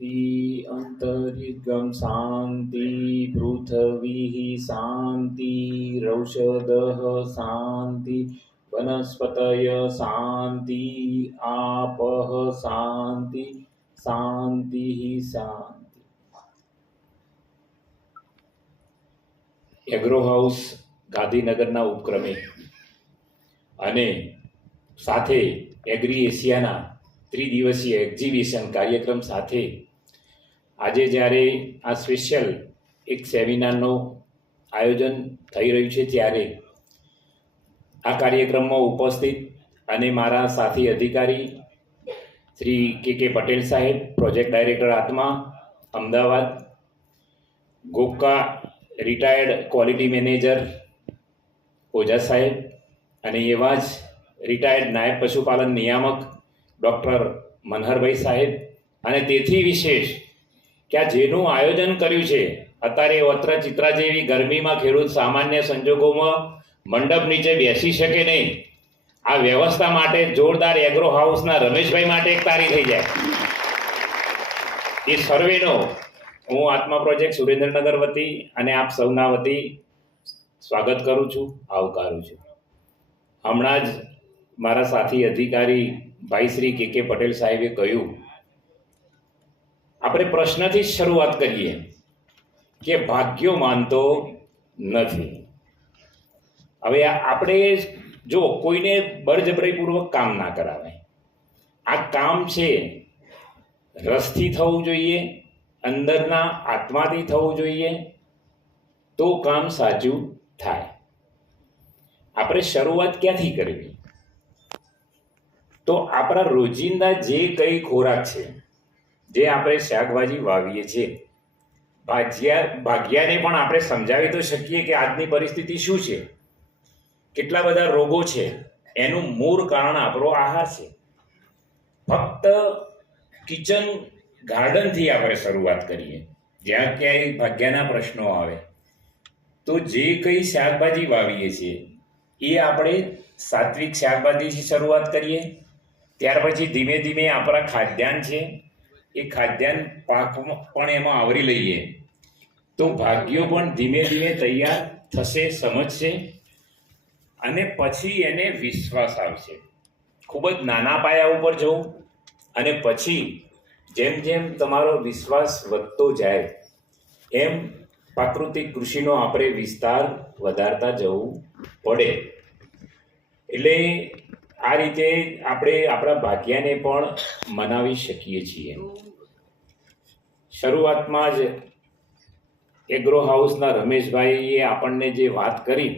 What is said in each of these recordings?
अंतरिगम शांति पृथ्वी शांतिरौषधः शांति वनस्पतय शांति आपः शांति शांति शांति। Agro house ગાંધીનગરના ઉપક્રમે અને સાથે એગ્રી એશિયાના ત્રિદિવસીય એક્ઝિબિશન કાર્યક્રમ સાથે આજે જ્યારે આ સ્પેશિયલ એક સેમિનારનું આયોજન થઈ રહ્યું છે ત્યારે આ કાર્યક્રમમાં ઉપસ્થિત અને મારા સાથી અધિકારી શ્રી કે પટેલ સાહેબ, પ્રોજેક્ટ ડાયરેક્ટર આત્મા અમદાવાદ, ગોકા રિટાયર્ડ ક્વોલિટી મેનેજર ઓઝા સાહેબ અને એવા જ રિટાયર્ડ નાયબ પશુપાલન નિયામક ડૉક્ટર મનહરભાઈ સાહેબ, અને તેથી વિશેષ કે આ જેનું આયોજન કર્યું છે અત્યારે વત્ર ચિત્રા જેવી ગરમીમાં ખેડૂત સામાન્ય સંજોગોમાં મંડપ નીચે બેસી શકે નહીં, આ વ્યવસ્થા માટે જોરદાર એગ્રો હાઉસના રમેશભાઈ માટે એક તાળી થઈ જાય. એ સર્વેનો હું આત્મા પ્રોજેક્ટ સુરેન્દ્રનગર વતી અને આપ સૌના વતી સ્વાગત કરું છું, આવકારું છું. હમણાં જ મારા સાથી અધિકારી ભાઈ શ્રી કે પટેલ સાહેબે કહ્યું, આપણે પ્રશ્નથી જ શરૂઆત કરીએ કે ભાગ્યો માનતો નથી. હવે આપણે જો કોઈને બળજબરીપૂર્વક કામ ના કરાવે, આ કામ છે રસથી થવું જોઈએ, અંદરના આત્માથી થવું જોઈએ, તો કામ સાચું થાય. આપણે શરૂઆત ક્યાંથી કરવી? તો આપણા રોજિંદા જે કંઈ ખોરાક છે, જે આપણે શાકભાજી વાવીએ છીએ, ભાગ્યાને પણ આપણે સમજાવી તો શકીએ કે આજની પરિસ્થિતિ શું છે, કેટલા બધા રોગો છે, એનું મૂળ કારણ આપણો આહાર છે. ફક્ત કિચન ગાર્ડનથી આપણે શરૂઆત કરીએ, જ્યાં ક્યાંય ભાગ્યના પ્રશ્નો આવે તો જે કંઈ શાકભાજી વાવીએ છીએ એ આપણે સાત્વિક શાકભાજીથી શરૂઆત કરીએ, ત્યાર પછી ધીમે ધીમે આપણા ખાદ્યાન્ન છે એ ખાદ્યાન્ન પાક પણ એમાં આવરી લઈએ તો ભાગ્યો પણ ધીમે ધીમે તૈયાર થશે, સમજશે, અને પછી એને વિશ્વાસ આવશે. ખૂબ જ નાના પાયા ઉપર જવું અને પછી જેમ જેમ તમારો વિશ્વાસ વધતો જાય એમ પ્રાકૃતિક કૃષિનો આપણે વિસ્તાર વધારતા જવું પડે. એટલે આ રીતે આપણે આપણા ભાગ્યને પણ મનાવી શકીએ છીએ. શરૂઆતમાં જ એગ્રો હાઉસના રમેશભાઈએ આપણને જે વાત કરી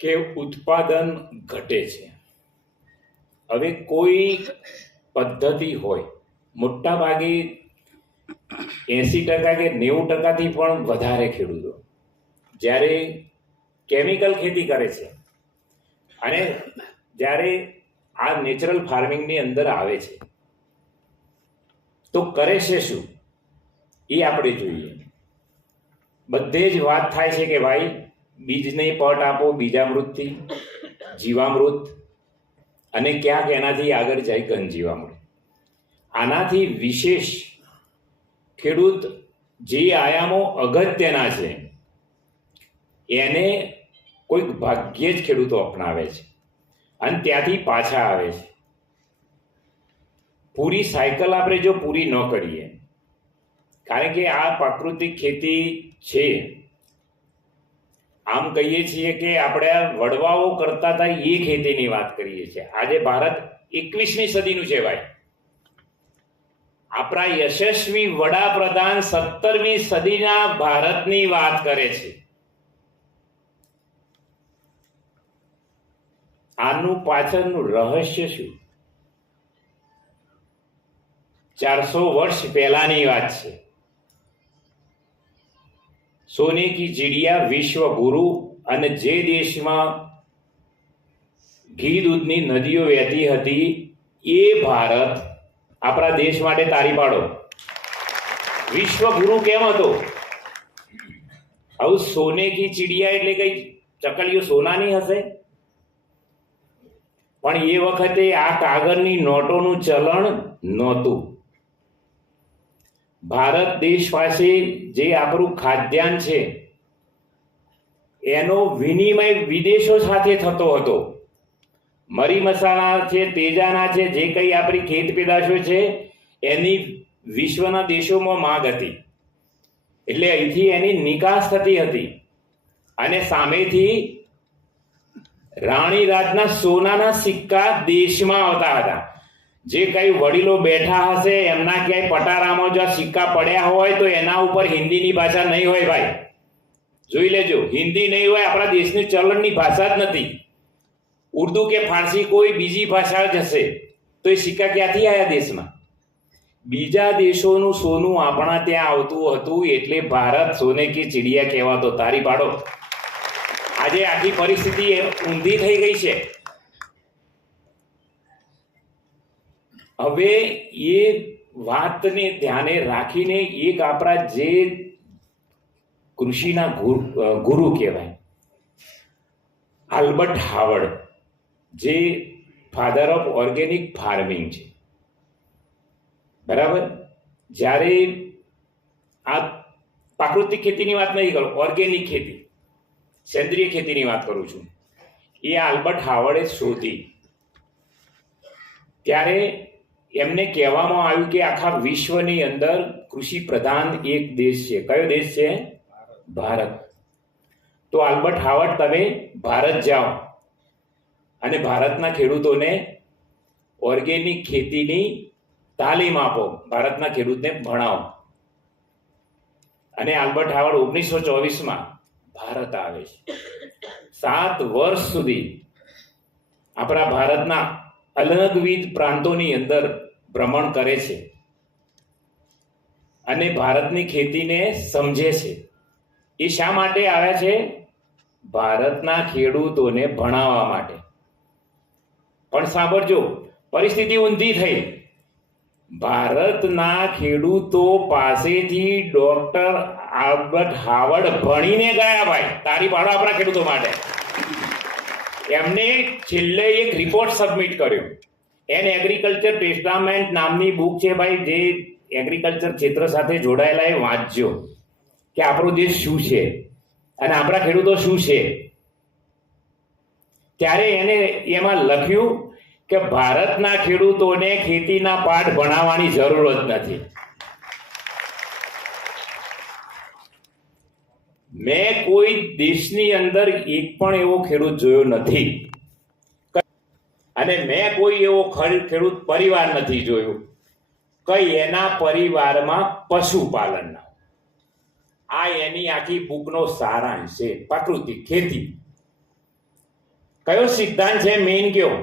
કે ઉત્પાદન ઘટે છે. હવે કોઈ પદ્ધતિ હોય, મોટા ભાગે 80% કે 90%થી પણ વધારે ખેડૂતો જ્યારે કેમિકલ ખેતી કરે છે અને જ્યારે આ નેચરલ ફાર્મિંગની અંદર આવે છે તો કરે છે શું એ આપણે જોઈએ. બધે જ વાત થાય છે કે ભાઈ બીજને પટ આપો બીજામૃતથી, જીવામૃત, અને ક્યાંક એનાથી આગળ જાય ઘનજીવામૃત. આનાથી વિશેષ ખેડૂત જે આયામો અગત્યના છે એને કોઈક ભાગ્યે જ ખેડૂતો અપનાવે છે અને ત્યાંથી પાછા આવે છે. પૂરી સાયકલ આપણે જો પૂરી ન કરીએ, કારણ કે આ પ્રાકૃતિક ખેતી છે, આમ કહીએ છીએ કે આપણે વડવાઓ કરતા હતા એ ખેતીની વાત કરીએ છીએ. આજે ભારત 21મી સદીનું છે ભાઈ. આપણા યશસ્વી વડાપ્રધાન 17મી સદીના ભારતની વાત કરે છે. આનું પાછળનું રહસ્ય શું? 400 વર્ષ પહેલાની વાત છે. સોને કી ચિડિયા, વિશ્વ ગુરુ, અને જે દેશમાં ઘી દૂધની નદીઓ વહેતી હતી એ ભારત આપણા દેશ માટે તારી પાડો. વિશ્વ ગુરુ કેમ હતો? આવું સોને કી ચિડિયા એટલે કઈ ચકલીઓ સોનાની હશે? પણ એ વખતે આ કાગળની નોટોનું ચલણ નહોતું. ભારત દેશ પાસે જે આપણું ખાદ્યાન્ન છે એનો વિનિમય વિદેશો સાથે થતો હતો. મરી મસાલા છે, તેજાના છે, જે કંઈ આપણી ખેત પેદાશો છે એની વિશ્વના દેશોમાં માંગ હતી, એટલે અહીંથી એની નિકાસ થતી હતી. અને સામેથી રાણી રાજના સોનાના સિક્કા દેશમાં આવતા હતા. જે કઈ વડીલો બેઠા હશે એમના ક્યાંય પટારામાં જો સિક્કા પડ્યા હોય તો એના ઉપર હિન્દીની ભાષા નહીં હોય ભાઈ, જોઈ લેજો. હિન્દી નહીં હોય, આપણા દેશની ચલણની ભાષા જ નથી. ઉર્દુ કે ફારસી કોઈ બીજી ભાષા જ હશે તો એ સિક્કા ક્યાંથી આવ્યા દેશમાં? બીજા દેશોનું સોનું આપણા ત્યાં આવતું હતું, એટલે ભારત સોને કી ચિડિયા કહેવાતો. તારી પાડો. આજે આખી પરિસ્થિતિ ઊંધી થઈ ગઈ છે. હવે એ વાતને ધ્યાને રાખીને એક આપણા જે કૃષિના ગુરુ કહેવાય આલ્બર્ટ હાવર્ડ, જે ફાધર ઓફ ઓર્ગેનિક ફાર્મિંગ છે, બરાબર. જ્યારે આ પ્રાકૃતિક ખેતીની વાત નહીં કરું, ઓર્ગેનિક ખેતી, સેન્દ્રિય ખેતીની વાત કરું છું, એ આલ્બર્ટ હાવર્ડે શોધી. ત્યારે એમને કહેવામાં આવ્યું કે આખા વિશ્વની અંદર કૃષિ પ્રધાન એક દેશ છે. કયો દેશ છે? ભારત. તો આલ્બર્ટ હાવર્ડ, તમે ભારત જાઓ અને ભારતના ખેડૂતોને ઓર્ગેનિક ખેતીની તાલીમ આપો, ભારતના ખેડૂતને ભણાવો. અને આલ્બર્ટ હાવર્ડ 1924માં ભારત આવે છે. 7 વર્ષ સુધી આપણા ભારતના અલગવિધ પ્રાંતોની અંદર ભ્રમણ કરે છે અને ભારતની ખેતીને સમજે છે. એ શા માટે આવ્યા છે? ભારતના ખેડૂતોને ભણાવવા માટે. પણ સાંભળજો, પરિસ્થિતિ ઊંધી થઈ. ભારતના ખેડૂતો પાસેથી ડોક્ટર આલ્બર્ટ હાવર્ડ ભણીને ગયા ભાઈ. તારી પાડો આપણા ખેડૂતો માટે. એમને છેલ્લે એક રિપોર્ટ સબમિટ કર્યો. એન એગ્રીકલ્ચર ટેસ્ટામેન્ટ નામની બુક છે ભાઈ, જે એગ્રીકલ્ચર ક્ષેત્ર સાથે જોડાયેલા એ વાંચજો કે આપણો દેશ શું છે અને આપણા ખેડૂતો શું છે. ત્યારે એને એમાં લખ્યું કે ભારતના ખેડૂતોને ખેતીના પાઠ ભણાવવાની જરૂર જ નથી. મેં કોઈ દેશની અંદર એક પણ એવો ખેડૂત જોયો નથી, અને મેં કોઈ એવો ખેડૂત પરિવાર નથી જોયો કઈ એના પરિવારમાં પશુપાલનના. આ એની આખી બુકનો સારાંશ છે. પ્રાકૃતિક ખેતી કયો સિદ્ધાંત છે મેઇન કયો?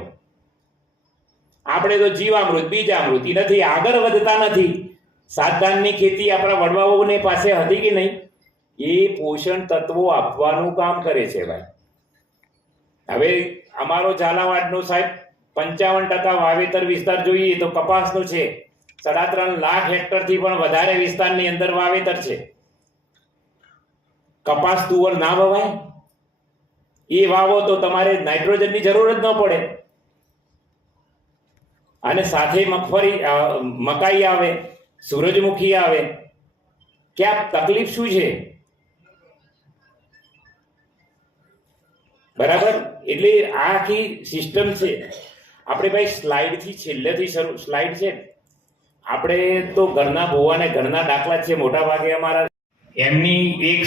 આપણે તો જીવામૃત, બીજામૃત નથી, આગળ વધતા નથી. સાતધાનની ખેતી આપણા વડવાઓને પાસે હતી કે નહીં? એ પોષણ તત્વો આપવાનું કામ કરે છે ભાઈ. હવે અમારો ઝાલાવાડનો સાહેબ 55% વાવેતર વિસ્તાર જોઈએ તો કપાસનો છે. 3.5 લાખ હેક્ટરથી પણ વધારે વિસ્તારની અંદર વાવેતર છે. કપાસ તુવર ના વવાય? એ વાવો તો તમારે નાઇટ્રોજનની જરૂર જ ન પડે. અને સાથે મકાઈ આવે, સૂરજમુખી આવે. ક્યાં તકલીફ શું છે? બરાબર. એટલે આ આખી સિસ્ટમ છે. આપણે ભાઈ સ્લાઇડથી છેલ્લેથી શરૂ, સ્લાઇડ છે આપણે તો ઘરના ભોવાને ઘરના દાખલા છે મોટા ભાગે અમારા. એમની એક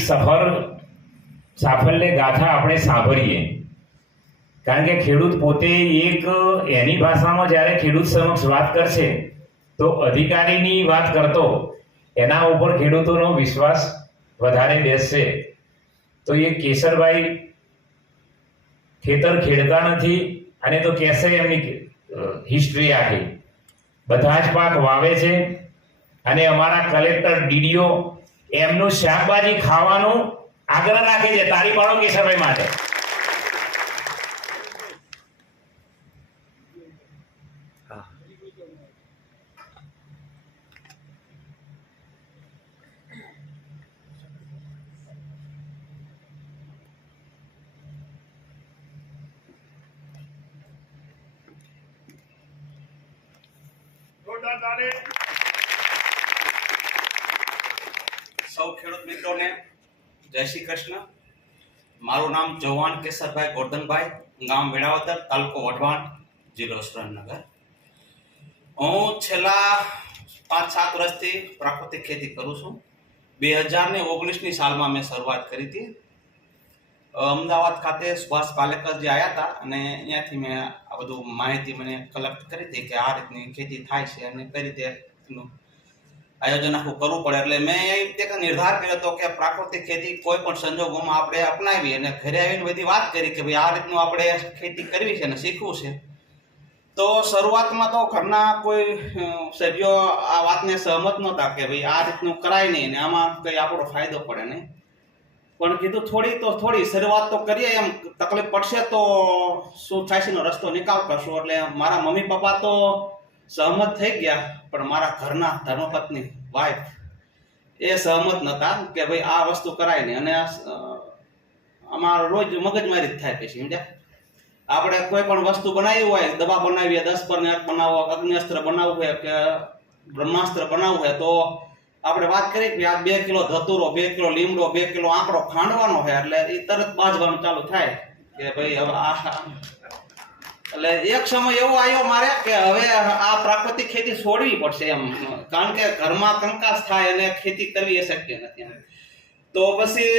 સાફલ્ય ગાથા આપણે સાંભળીએ, કારણ કે ખેડૂત પોતે એક એની ભાષામાં જ્યારે ખેડૂત સમક્ષ વાત કરશે તો અધિકારીની વાત કરતો એના ઉપર ખેડૂતોનો વિશ્વાસ વધારે બેસશે. તો એ કેશરભાઈ ખેતર ખેડતા નથી અને તો કહેશે એમની હિસ્ટ્રી આખી. બધા જ પાક વાવે છે અને અમારા કલેક્ટર ડીડીઓ એમનું શાકભાજી ખાવાનું આગ્રહ રાખે છે. તારી પાડો કેશરભાઈ માટે. સૌ ખેડૂત મિત્રોને જય શ્રી કૃષ્ણ. મારું નામ ચૌહાણ કેશરભાઈ ગોરધનભાઈ, ગામ વેળાવદર, તાલુકો વઢવાણ, જિલ્લો સુરેન્દ્રનગર. હું છેલ્લા 5-7 વર્ષથી પ્રાકૃતિક ખેતી કરું છું. 2019ની સાલમાં મેં શરૂઆત કરી હતી. અમદાવાદ ખાતે સુભાષ પાલેકર જે આવ્યા હતા અને અહીંયાથી મેં આ બધું માહિતી મને કલેક્ટ કરી હતી કે આ રીતની ખેતી થાય છે અને કઈ રીતે એનું આયોજન આખું કરવું પડે. એટલે મેં એ રીતે નિર્ધાર કર્યો હતો કે પ્રાકૃતિક ખેતી કોઈ પણ સંજોગોમાં આપણે અપનાવી અને ઘરે આવીને બધી વાત કરી કે ભાઈ આ રીતનું આપણે ખેતી કરવી છે અને શીખવું છે. તો શરૂઆતમાં તો ઘરના કોઈ સભ્યો આ વાતને સહમત નહોતા કે ભાઈ આ રીતનું કરાય નહીં અને આમાં કંઈ આપણો ફાયદો પડે નહીં. પણ કીધું થોડી શરૂઆત તો કરીએ, એમ તકલીફ પડશે તો શું થાય છે એનો રસ્તો નિકાલ કરશું. એટલે મારા મમ્મી પપ્પા તો સહમત થઈ ગયા, પણ મારા ઘરના ધર્મપત્ની વાઇફ એ સહમત નહોતા કે ભાઈ આ વસ્તુ કરાય નહીં. અને આમાં રોજ મગજમારી જ થાય પછી સમજ્યા. આપણે કોઈ પણ વસ્તુ બનાવી હોય, દવા બનાવીએ, 10 પર 1 બનાવો, અગ્નિઅસ્ત્ર બનાવવું હોય કે બ્રહ્માસ્ત્ર બનાવવું હોય, તો આપણે વાત કરીએ કે આ 2 કિલો ધતુરો, 2 કિલો લીમડો, 2 કિલો આંકડો ખાંડવાનો હોય એટલે એ તરત બાજવાનું ચાલુ થાય કે ભાઈ હવે આ. એટલે એક સમય એવો આવ્યો મારે કે હવે આ પ્રાકૃતિક ખેતી છોડવી પડશે એમ, કારણ કે ઘરમાં કંકાસ થાય અને ખેતી કરવી એ શક્ય નથી એમ. તો પછી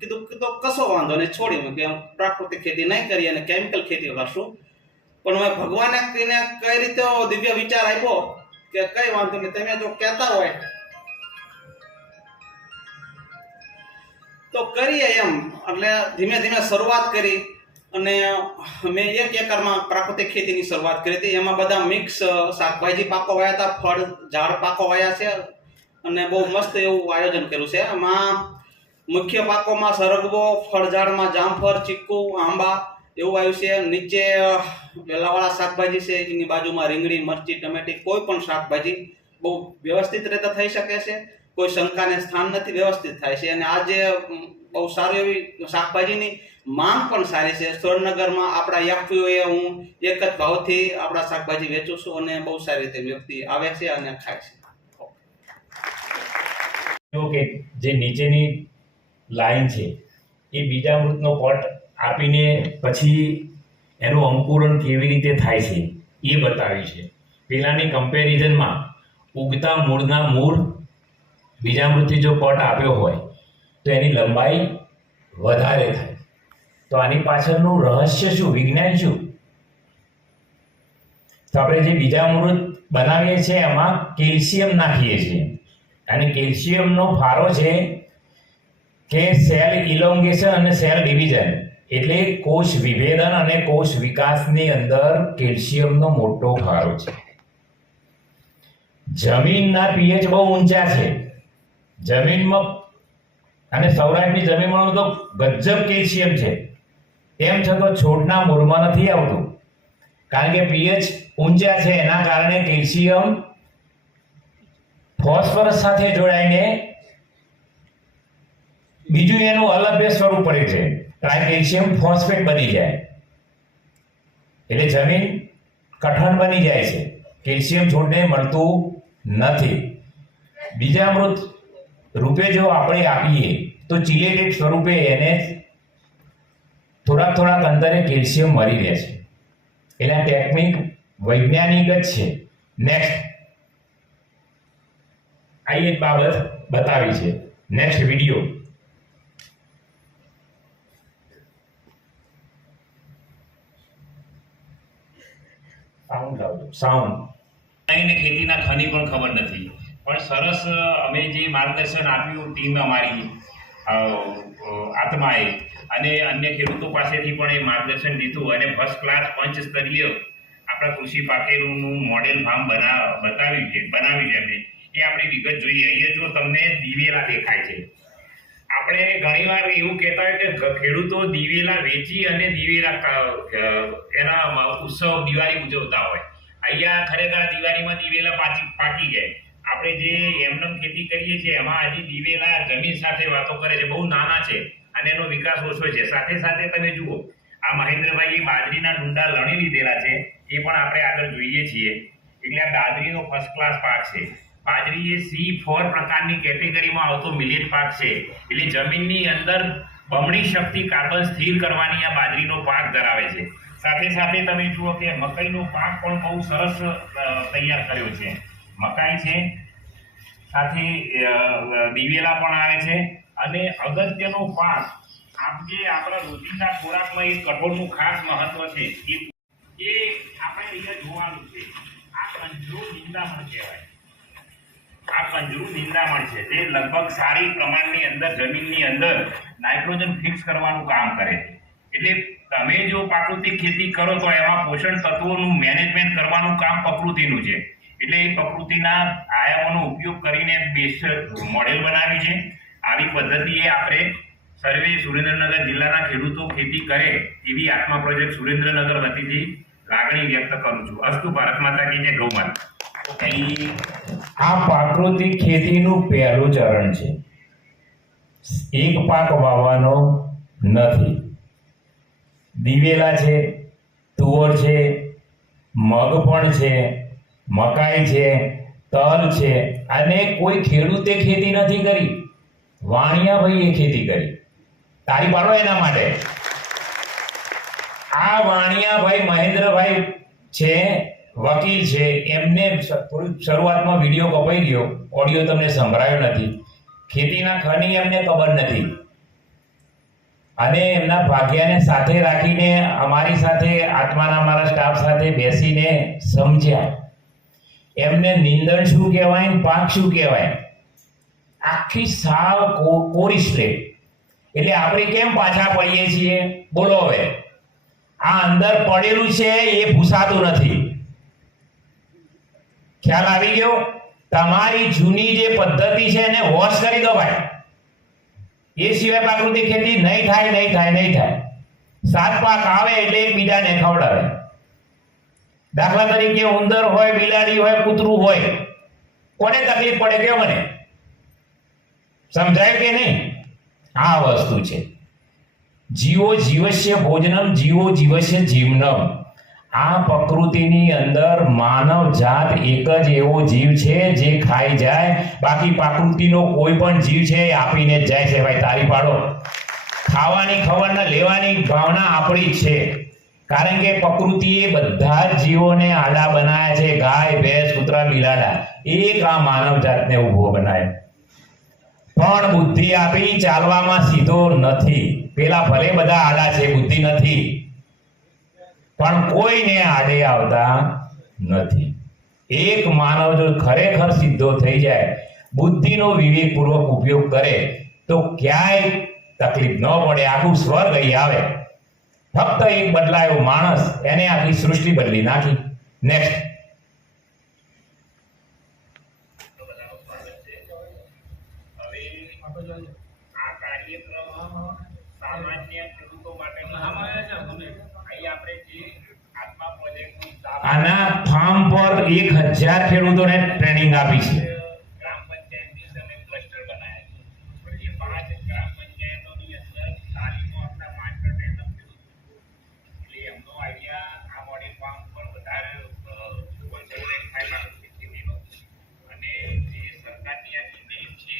કીધું કશો વાંધો નહીં, છોડી કે પ્રાકૃતિક ખેતી નહીં કરી અને કેમિકલ ખેતી કરશું. પણ મેં ભગવાને કઈ રીતે દિવ્ય વિચાર આપ્યો કે કઈ વાંધો નહીં, તમે જો કહેતા હોય તો કરીએ એમ. એટલે ધીમે ધીમે શરૂઆત કરી અને મેં 1 એકરમાં પ્રાકૃતિક ખેતીની શરૂઆત કરી હતી. એમાં બધા મિક્સ શાકભાજી પાકો વાયા હતા, ફળ ઝાડ પાકો વાયા છે અને બહુ મસ્ત એવું આયોજન કર્યું છે. એમાં મુખ્ય પાકોમાં સરગવો, ફળ ઝાડમાં જામફળ, ચીકુ, આંબા એવું આવ્યું છે. નીચે વેલાવાળા શાકભાજી છે, એની બાજુમાં રીંગણી, મરચી, ટમેટી, કોઈ પણ શાકભાજી બહુ વ્યવસ્થિત રીતે થઈ શકે છે, કોઈ શંકાને સ્થાન નથી, વ્યવસ્થિત થાય છે. અને આજે બહુ સારી એવી શાકભાજીની માંગ પણ સારી છે. સુરેન્દ્રનગરમાં આપણા યાત્રીઓએ હું એક જ ભાવથી આપણા શાકભાજી વેચું છું અને બહુ સારી રીતે વ્યક્તિ આવે છે અને ખાય છે. કે જે નીચેની લાઈન છે એ બીજામૃતનો પટ આપીને પછી એનું અંકુરણ કેવી રીતે થાય છે એ બતાવ્યું છે. પેલાની કમ્પેરિઝનમાં ઉગતા મૂળના મૂળ બીજામૃતથી જો પટ આપ્યો હોય તો એની લંબાઈ વધારે થાય. તો આની પાછળનું રહસ્ય શું, વિજ્ઞાન શું? તો આપણે જે બીજામૃત બનાવીએ છીએ એમાં કેલ્શિયમ નાખીએ છીએ અને કેલ્શિયમનો ફાળો છે કે સેલ ઇલોંગેશન અને સેલ ડિવિઝન, એટલે કોષ વિભેદન અને કોષ વિકાસની અંદર કેલ્શિયમનો મોટો ફાળો છે. જમીનના પીએચ બહુ ઊંચા છે જમીનમાં, અને સૌરાષ્ટ્રની જમીનમાં તો ગજબ કેલ્શિયમ છે. તેમ છતાં છોડના મૂળમાં નથી આવતું, કારણ કે પીએચ ઊંચા છે. એના કારણે કેલ્શિયમ ફોસ્ફરસ સાથે જોડાઈને બીજું એનું અલભ્ય સ્વરૂપ પડે છે, ટ્રાઇકેલ્શિયમ ફોસ્ફેટ બની જાય એટલે જમીન કઠણ બની જાય છે. કેલ્શિયમ છોડને મળતું નથી. બીજામૃત રૂપે જો આપણે આપીએ તો ચિલેટેડ સ્વરૂપે એને થોડાક અંતરે કેલ્શિયમ મળી રહે છે. એટલે આ ટેકનિક વૈજ્ઞાનિક જ છે. નેક્સ્ટ આ એક બાબત બતાવી છે. નેક્સ્ટ વિડીયો સાઉન્ડ એને ખેતીના ખની પણ ખબર નથી, પણ સરસ અમે જે માર્ગદર્શન આપ્યું ટીમ અમારી આત્માએ અને અન્ય ખેડૂતો પાસેથી પણ એ માર્ગદર્શન લીધું અને ફર્સ્ટ ક્લાસ પંચસ્તરીય આપણા કૃષિ પાકેનું મોડેલ ફાર્મ બનાવ્યું છે અમે. એ આપણે વિગત જોઈએ. અહીંયા જો તમને દિવેલા દેખાય છે. આપણે ઘણીવાર એવું કહેતા હોય કે ખેડૂતો દિવેલા વેચી અને દિવેલા એના ઉત્સવ દિવાળી ઉજવતા હોય. અહીંયા ખરેખર દિવાળીમાં દિવેલા પાકી જાય. આપણે જે એમનેમ ખેતી કરીએ છીએ એમાં હજી દિવેલા જમીન સાથે વાતો કરે છે, બહુ નાના છે અને એનો વિકાસ ઓછો છે. સાથે સાથે તમે જુઓ આ મહેન્દ્રભાઈએ બાજરીના ડુંડા લણી લીધેલા છે, એ પણ આપણે આગળ જોઈએ છીએ. એટલે આ બાજરીનો ફર્સ્ટ ક્લાસ પાક છે. બાજરી એ C4 પ્રકારની કેટેગરીમાં આવતો મિલેટ પાક છે. એટલે જમીનની અંદર બમણી શક્તિ કાર્બન સ્થિર કરવાની આ બાજરીનો પાક ધરાવે છે. સાથે સાથે તમે જુઓ કે મકાઈનો પાક પણ બહુ સરસ તૈયાર કર્યો છે. મકાઈ છે, સાથે દિવેલા પણ આવે છે, અને અગત્યનો પાક જે આપણા રોજિંદા ખોરાકમાં એક કઠોળનું ખાસ મહત્વ છે એ આપણે અહીંયા જોવાનું છે. આ કંજરું નિંદામણ કહેવાય. આ કંજરું નિંદામણ છે, જે લગભગ સારી પ્રમાણની અંદર જમીનની અંદર નાઇટ્રોજન ફિક્સ કરવાનું કામ કરે છે. એટલે તમે જો પ્રાકૃતિક ખેતી કરો તો એમાં પોષણ તત્વોનું મેનેજમેન્ટ કરવાનું કામ પ્રકૃતિનું છે. એટલે એ પ્રકૃતિના આયામોનો ઉપયોગ કરીને બેસ્ટ મોડેલ બનાવ્યું છે. આવી પદ્ધતિએ આપણે સર્વે સુરેન્દ્રનગર જિલ્લાના ખેડૂતો ખેતી કરે એવી આત્મા પ્રોજેક્ટ સુરેન્દ્રનગર વતીથી લાગણી વ્યક્ત કરું છું. અસ્તુ ભારત માતા કી જય, ગૌ માતા. આ પ્રાકૃતિક ખેતીનું પહેલું ચરણ છે. એક પાક વાવવાનો નથી. દિવેલા છે, તુવર છે, મગ પણ છે, મકાઈ છે, તલ છે, અને કોઈ ખેડૂતે ખેતી નથી કરી. વાણિયાભાઈએ ખેતી કરી. તાળી પાડો એના માટે. આ વાણિયાભાઈ મહેન્દ્રભાઈ છે, વકીલ છે. એમને શરૂઆતમાં વિડીયો કપાઈ ગયો, ઓડિયો તમને સંભળાયો નથી. ખેતીના ખની એમને ખબર નથી, અને એમના ભાગ્યને સાથે રાખીને અમારી સાથે આત્માના અમારા સ્ટાફ સાથે બેસીને સમજ્યા એમને નિંદણ શું કહેવાય ને પાક શું કહેવાય. આખી સાવ કોરી સ્ટ્રેટ. એટલે આપણે કેમ પાછા પડીએ છીએ બોલો હવે. આ અંદર પડેલું છે એ ભૂસાતું નથી. ખ્યાલ આવી ગયો? તમારી જૂની જે પદ્ધતિ છે એને વોશ કરી દો ભાઈ. એ સિવાય પ્રાકૃતિક ખેતી નહીં થાય. 7 પાક આવે એટલે એકબીજાને ખવડાવે. દાખલા તરીકે ઉંદર હોય, બિલાડી હોય, કૂતરું હોય, કોને તકલીફ પડે કયો મને? સમજાય કે નહીં? આ વસ્તુ છે. જીવો જીવસ્ય ભોજનમ, જીવો જીવસ્ય જીવનમ. આ પ્રકૃતિની અંદર માનવ જાત એક જ એવો જીવ છે જે ખાઈ જાય. બાકી પ્રકૃતિનો કોઈ પણ જીવ છે એ આપીને જ જાય છે ભાઈ. તાળી પાડો. ખાવાની ખબર ને લેવાની ભાવના આપણી જ છે. કારણ કે પ્રકૃતિએ બધા જ જીવોને આડા બનાવ્યા છે. ગાય, ભેંસ, કૂતરા, બિલાડા. એક આ માનવ જાતને ઊભો બનાવ્યો. પણ બુદ્ધિ આપી ચાલવામાં સીધો નથી. પેલા ભલે બધા આડા છે, બુદ્ધિ નથી, પણ કોઈને આડે આવતા નથી. એક માનવ જો ખરેખર સીધો થઈ જાય, બુદ્ધિનો વિવેકપૂર્વક ઉપયોગ કરે, તો ક્યાંય તકલીફ ન પડે. આખું સ્વર્ગ અહીં આવે. ફક્ત એક બદલાયો માણસ, એને આખી સૃષ્ટિ બદલી નાખી. નેક્સ્ટ. આ કાર્યક્રમ સામાન્ય ખેડૂતો માટે આના ફાર્મ પર 1000 ખેડૂતોને ટ્રેનિંગ આપી છે. ગ્રામ પંચાયતની તમે ક્લસ્ટર બનાવ્યા છે. એ 5 ગ્રામ પંચાયતોની અંદર તાલીમો આપતા 5 એટલે એમનો આઈડિયા આ મોડેલ ફાર્મ પર વધારે કોન્સન્ટ્રેટ થાય ખેતીનો. અને જે સરકારની આ નીતિ છે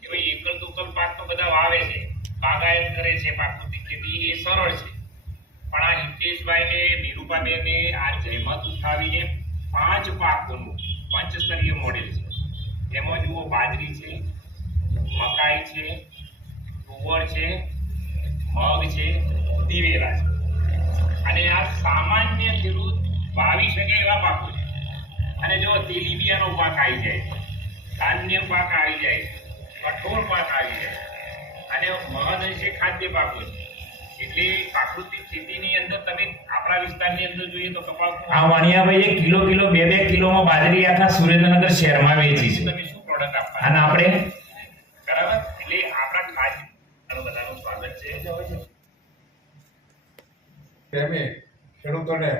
કે ભાઈ એકલ દુકલ પાક તો બધા વાવે છે, બાગાયત કરે છે, પ્રાકૃતિક ખેતી એ સરળ છે. પણ આ હિતેશભાઈને, નીરુપાબેને આ જહેમત ઉઠાવીને 5 પાકોનું પંચસ્તરીય મોડેલ છે. એમાં જુઓ બાજરી છે, મકાઈ છે, તુવર છે, મગ છે, દિવેલા છે. અને આ સામાન્ય ખેડૂત વાવી શકે એવા પાકો છે. અને જો તેલીબિયાનો પાક આવી જાય, ધાન્ય પાક આવી જાય, કઠોળ પાક આવી જાય, અને મહદઅંશે ખાદ્ય પાકો છે. એટલે પ્રાકૃતિક ખેતીની અંદર તમે આપણા વિસ્તારની અંદર જોઈએ તો કપાસ આ વાણિયાભાઈએ કિલો 2 કિલોમાં બાજરી આખા સુરેન્દ્રનગર શહેરમાં વેચી છે. તમે શું પ્રોડક્ટ આપવા અને આપણે બરાબર. એટલે આપણા ખાસ બધાનું સ્વાગત છે. પ્રેમી ખેડૂતોને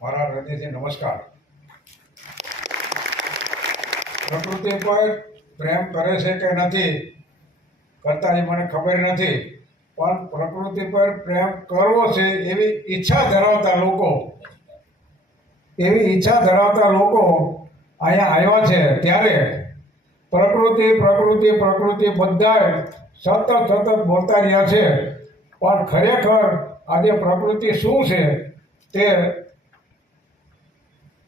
મારા હૃદયથી નમસ્કાર. પ્રકૃતિ પર પ્રેમ કરે છે કે નથી કરતા એ મને ખબર નથી, પણ પ્રકૃતિ પર પ્રેમ કરવો છે એવી ઈચ્છા ધરાવતા લોકો અહીંયા આવ્યા છે ત્યારે પ્રકૃતિ પ્રકૃતિ પ્રકૃતિ બધા સતત બોલતા રહ્યા છે, પણ ખરેખર આજે પ્રકૃતિ શું છે તે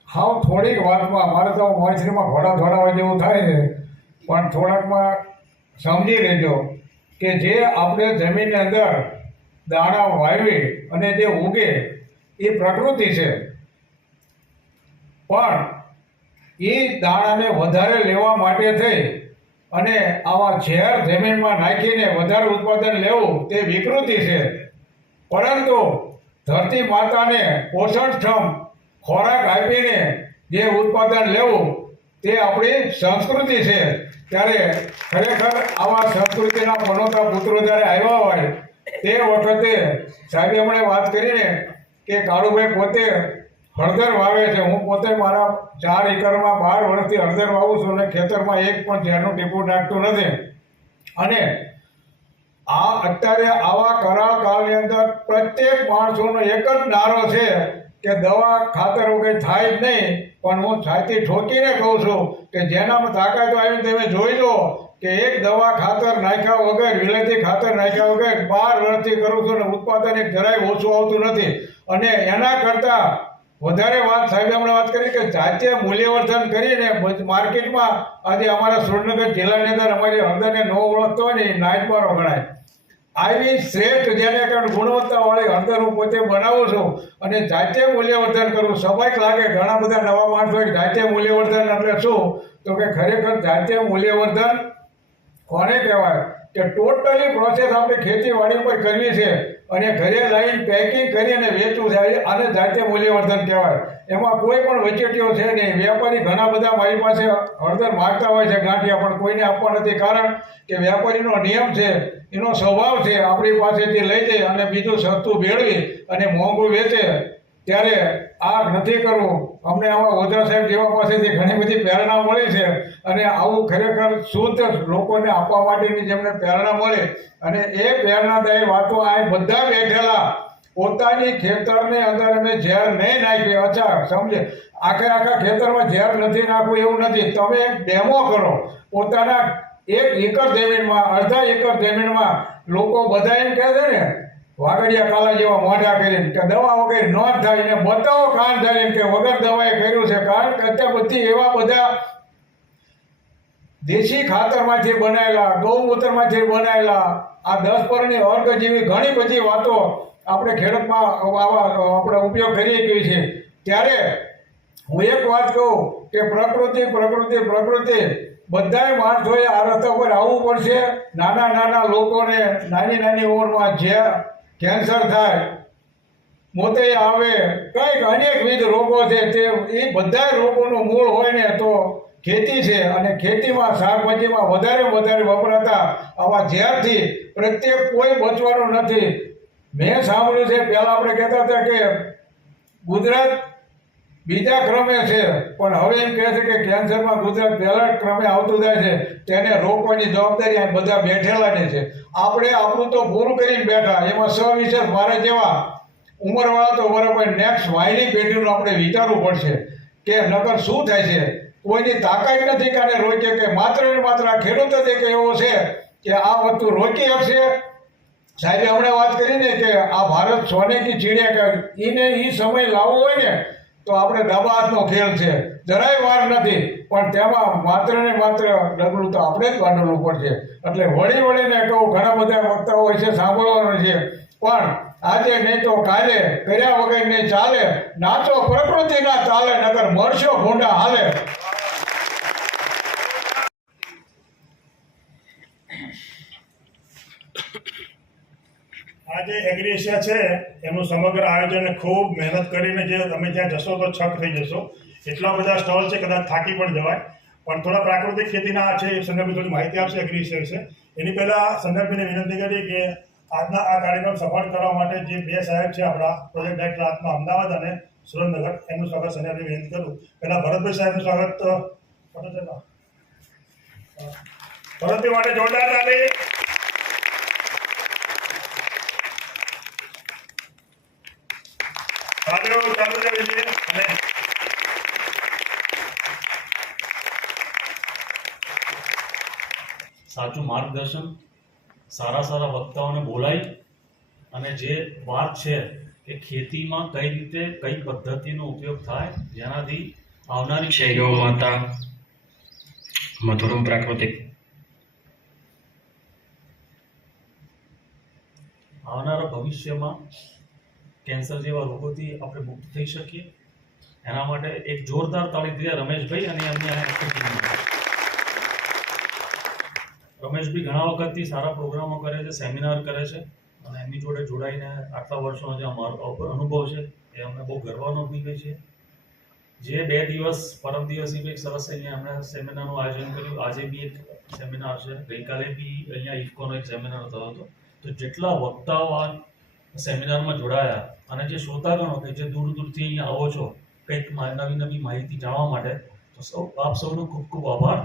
હાવ થોડીક વાતમાં મારે તો મૈત્રીમાં ઘોડા દોડાવા જેવું થાય છે, પણ થોડાકમાં સમજી લેજો કે જે આપણે જમીનની અંદર દાણા વાવી અને જે ઉગે એ પ્રકૃતિ છે, પણ એ દાણાને વધારે લેવા માટે થઈ અને આવા ઝેર જમીનમાં નાખીને વધારે ઉત્પાદન લેવું તે વિકૃતિ છે. પરંતુ ધરતી માતાને પોષણક્ષમ ખોરાક આપીને જે ઉત્પાદન લેવું તે આપણી સંસ્કૃતિ છે. ત્યારે ખરેખર આવા સંસ્કૃતિના પનોતા પુત્રો જ્યારે આવ્યા હોય તે વખતે સાહેબે હમણે વાત કરીને કે કાળુભાઈ પોતે હળદર વાવે છે. હું પોતે મારા 4 એકરમાં 12 વર્ષથી હળદર વાવું છું અને ખેતરમાં એક પણ ઝેરનું ટીપું નાખતું નથી. અને આ અત્યારે આવા કરાળ કાળની અંદર પ્રત્યેક માણસોનો એક જ નારો છે કે દવા ખાતર વગર થાય જ નહીં. પણ હું છાતી ઠોકીને કહું છું કે જેનામાં તાકાત આવી તમે જોઈ લો કે એક દવા ખાતર નાખ્યા વગર વિલાયતી ખાતર નાખ્યા વગર 12 વર્ષથી કરું છું અને ઉત્પાદન એક જરાય ઓછું આવતું નથી. અને એના કરતાં વધારે વાત સાહેબે હમણાં વાત કરી કે જાતે મૂલ્યવર્ધન કરીને માર્કેટમાં આજે અમારા સુરેન્દ્રનગર જિલ્લાની અંદર અમારી હળદરને ન ઓળખતો હોય ને એ નાયતબારો ગણાય. આવી શ્રેષ્ઠ જેને કારણ ગુણવત્તાવાળી હળદર હું પોતે બનાવું છું અને જાતે મૂલ્યવર્ધન કરું. સ્વાભાવિક લાગે ઘણા બધા નવા માણસો જાતે મૂલ્યવર્ધન એટલે શું, તો કે ખરેખર જાતે મૂલ્યવર્ધન કોને કહેવાય કે ટોટલી પ્રોસેસ આપણે ખેતીવાડી પર કરવી છે અને ઘરે લાવીને પેકિંગ કરી અને વેચવું છે, આને જાતે મૂલ્યવર્ધન કહેવાય. એમાં કોઈ પણ વચેટીઓ છે નહીં. વેપારી ઘણા બધા મારી પાસે હળદર માગતા હોય છે ગાંઠિયા, પણ કોઈને આપવા નથી. કારણ કે વેપારીનો નિયમ છે, એનો સ્વભાવ છે આપણી પાસેથી લઈ જાય અને બીજું સસ્તું ભેળવી અને મોંઘું વેચે. ત્યારે આ નથી કરવું. અમને આવા ઓઝા સાહેબ જેવા પાસેથી ઘણી બધી પ્રેરણા મળી છે અને આવું ખરેખર શુદ્ધ લોકોને આપવા માટેની જેમને પ્રેરણા મળે અને એ પ્રેરણાદાયી વાતો આ બધા બેઠેલા પોતાની ખેતરની અંદર અમે ઝેર નહીં નાખીએ. અચ્છા સમજે આખા ખેતરમાં ઝેર નથી નાખવું એવું નથી. તમે એક ડેમો કરો પોતાના 1 એકર જમીનમાં, અડધા એકર જમીનમાં. લોકો બધા એમ કહે છે ને વાગડિયા કાલા જેવા મોઢા કરીને કે દવા વગર ન થાય ને બતાવો કાન ધરીને કે વગર દવાએ કર્યું છે. કારણ કે અત્યારે બધી એવા બધા દેશી ખાતરમાંથી બનાવેલા, ગૌમૂત્રમાંથી બનાવેલા આ 10 પરની અર્ગ જેવી ઘણી બધી વાતો આપણે ખેડૂતમાં આપણે ઉપયોગ કરીએ છીએ છે. ત્યારે હું એક વાત કહું કે પ્રકૃતિ પ્રકૃતિ પ્રકૃતિ બધાય માણસોએ આ રસ્તા પર આવવું પડશે. નાના નાના લોકોને નાની નાની ઉંમરમાં જે કેન્સર થાય, મોતે આવે, કંઈક અનેકવિધ રોગો છે તે એ બધા રોગોનું મૂળ હોય ને તો ખેતી છે. અને ખેતીમાં શાકભાજીમાં વધારે વપરાતા આવા ઝેરથી પ્રત્યેક કોઈ બચવાનું નથી. મેં સાંભળ્યું છે પહેલાં આપણે કહેતા હતા કે ગુજરાત બીજા ક્રમે છે, પણ હવે એમ કહે છે કે કેન્સરમાં ગુજરાત પહેલા ક્રમે આવતું જાય છે. તેને રોકવાની જવાબદારી આ બધા બેઠેલાની છે. આપણે આપણું તો પૂરું કરીને બેઠા, એમાં સવિશેષ મારા જેવા ઉંમરવાળા તો બરાબર નેક્સ્ટ વાયની પેઢીનું આપણે વિચારવું પડશે કે નકર શું થાય છે. કોઈની તાકાત નથી કે આને રોકે, કે માત્ર ને માત્ર આ ખેડૂત જ એક એવો છે કે આ વસ્તુ રોકી શકશે. સાહેબે હમણાં વાત કરીને કે આ ભારત સોને કી ચીડિયા, એને એ સમય લાવવો હોય ને તો આપણે ડાબા હાથનો ખેલ છે, જરાય વાર નથી. પણ તેમાં માત્ર ને માત્ર ડગલું તો આપણે જ કાઢવું પડશે. એટલે વળીને કહું, ઘણા બધા વક્તાઓ હોય છે, સાંભળવાનું છે, પણ આજે નહીં તો કાલે કર્યા વગર નહીં ચાલે. નાચો પ્રકૃતિના તાલે, નગર મળશો ભૂંડા હાલે. આ જે એગ્રી એશિયા છે એનું સમગ્ર આયોજન ખૂબ મહેનત કરીને જે તમે ત્યાં જશો તો છક થઈ જશો. એટલા બધા સ્ટોલ છે, કદાચ થાકી પણ જવાય. પણ થોડા પ્રાકૃતિક ખેતીના છે એ સંદર્ભે થોડી માહિતી આપશે એગ્રી એશિયા વિશે. એની પહેલાં સંદર્ભને વિનંતી કરી કે આજના આ કાર્યક્રમ સફળ કરવા માટે જે 2 સાહેબ છે આપણા પ્રોજેક્ટ ડાયરેક્ટર આત્મા અમદાવાદ અને સુરેન્દ્રનગર, એમનું સ્વાગત સંદર્ભે વિનંતી કરું. પહેલાં ભરતભાઈ સાહેબનું સ્વાગત. ભરતભાઈ માટે જોરદાર તાળી. ચાલુ રહેશે અને સાચું માર્ગદર્શન, સારા વક્તાઓને બોલાવી અને જે વાત છે કે ખેતીમાં કઈ રીતે કઈ પદ્ધતિનો ઉપયોગ થાય જેનાથી આવનારી જય ગૌ માતા, મધુરમ પ્રાકૃતિક. આવનારા ભવિષ્યમાં કેન્સર જેવા રોગોથી આપણે મુક્ત થઈ શકીએ એના માટે એક જોરદાર તાળી દીધા રમેશભાઈ અને એમની આ એક્ટિવિટી. રમેશભાઈ ઘણા વખતથી સારા પ્રોગ્રામો કરે છે, સેમિનાર કરે છે અને એમની જોડે જોડાઈને આટલા વર્ષોનો જે અમારો અનુભવ છે એ અમને બહુ ગર્વનો અનુભવ છે. જે 2 દિવસ પરમ દિવસે બી એક સરસ અહીંયા એમણે સેમિનારનું આયોજન કર્યું. આજે બી એક સેમિનાર છે, ગઈકાલે બી અહીંયા ઇફકોનો એક સેમિનાર થયો હતો. તો જેટલા વક્તાઓ આ સેમિનારમાં જોડાયા અને જે શ્રોતાગણો કે જે દૂર દૂરથી અહીંયા આવો છો કંઈક નવી માહિતી જાણવા માટે, તો આપ સૌનો ખૂબ ખૂબ આભાર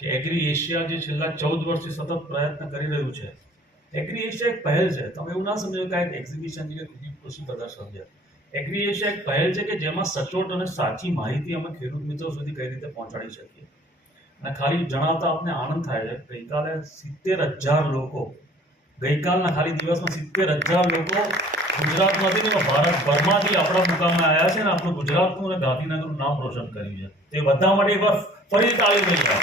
કે એગ્રી એશિયા જે છેલ્લા 14 વર્ષથી સતત પ્રયત્ન કરી રહ્યું છે. એગ્રી એશિયા એક પહેલ છે, તમે એવું ના સમજો કે આ એક એક્ઝિબિશન છે કે કૃષિ પ્રદર્શન છે. એગ્રી એશિયા એક પહેલ છે કે જેમાં સચોટ અને સાચી માહિતી અમે ખેડૂત મિત્રો સુધી કઈ રીતે પહોંચાડી શકીએ. અને ખાલી જણાવતા આપને આનંદ થાય છે, ગઈકાલે 70,000 લોકો, ગઈકાલના ખાલી દિવસમાં 70,000 લોકો ગુજરાતમાંથી ને ભારતભરમાંથી આપણા મુકામે આવ્યા છે અને આપણું ગુજરાતનું અને ગાંધીનગરનું નામ રોશન કર્યું છે. તે બધા માટે એકવાર ફરી તાળી થઈ જાય.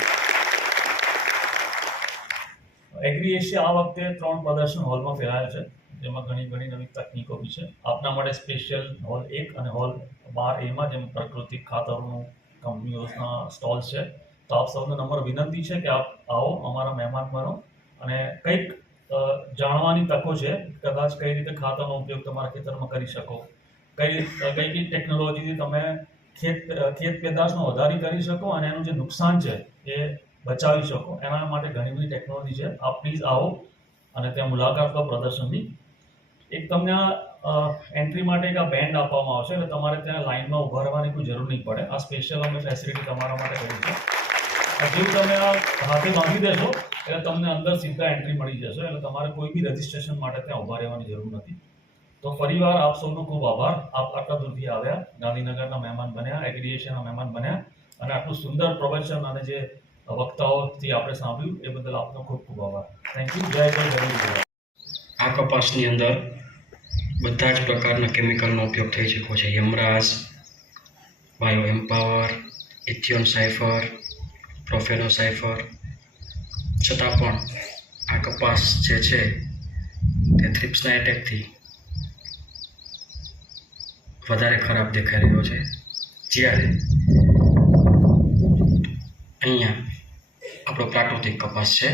એગ્રી એશિયા આ વખતે 3 પ્રદર્શન હોલમાં ફેરાયો છે, જેમાં ઘણી નવી તકનીકો બી છે. આપના માટે સ્પેશિયલ હોલ 1 અને હોલ 12A જેમ પ્રાકૃતિક ખાતરોનું કંપનીઓના સ્ટોલ્સ છે. તો આપ સૌને નમ્ર વિનંતી છે કે આપ આવો, અમારા મહેમાન બનો અને કંઈક જાણવાની તકો છે. કદાચ કઈ રીતે ખાતરનો ઉપયોગ તમારા ખેતરમાં કરી શકો, કઈ ટેકનોલોજીથી તમે ખેત પેદાશનો વધારી કરી શકો અને એનું જે નુકસાન છે એ બચાવી શકો. એના માટે ઘણી બધી ટેકનોલોજી છે. આપ પ્લીઝ આવો અને ત્યાં મુલાકાત લો પ્રદર્શનની. એક તમને એન્ટ્રી માટે એક આ બેન્ડ આપવામાં આવશે એટલે તમારે ત્યાં લાઇનમાં ઊભા રહેવાની કોઈ જરૂર નહીં પડે. આ સ્પેશિયલ અમે ફેસિલિટી તમારા માટે કરી છે. જેવું તમે આ હાથે બાંધી દેશો એટલે તમને અંદર સીધા એન્ટ્રી મળી જશે, એટલે તમારે કોઈ બી રજિસ્ટ્રેશન માટે ત્યાં ઊભા રહેવાની જરૂર નથી. તો ફરીવાર આપ સૌનો ખૂબ આભાર. આપ આટલા દૂરથી આવ્યા, ગાંધીનગરના મહેમાન બન્યા, એગ્રી એશિયાના મહેમાન બન્યા અને આટલું સુંદર પ્રવચન અને જે વક્તાઓથી આપણે સાંભળ્યું એ બદલ આપનો ખૂબ ખૂબ આભાર. Thank you. જય જય. આ કપાસની અંદર બધા જ પ્રકારના કેમિકલનો ઉપયોગ થઈ ચૂક્યો છે. Yamraj, bio empower, ethion cyper, profeno cyper. છતાં પણ આ કપાસ જે છે તે થ્રિપ્સના એટેકથી વધારે ખરાબ દેખાઈ રહ્યો છે. જ્યારે અહીંયા આપણો પ્રાકૃતિક કપાસ છે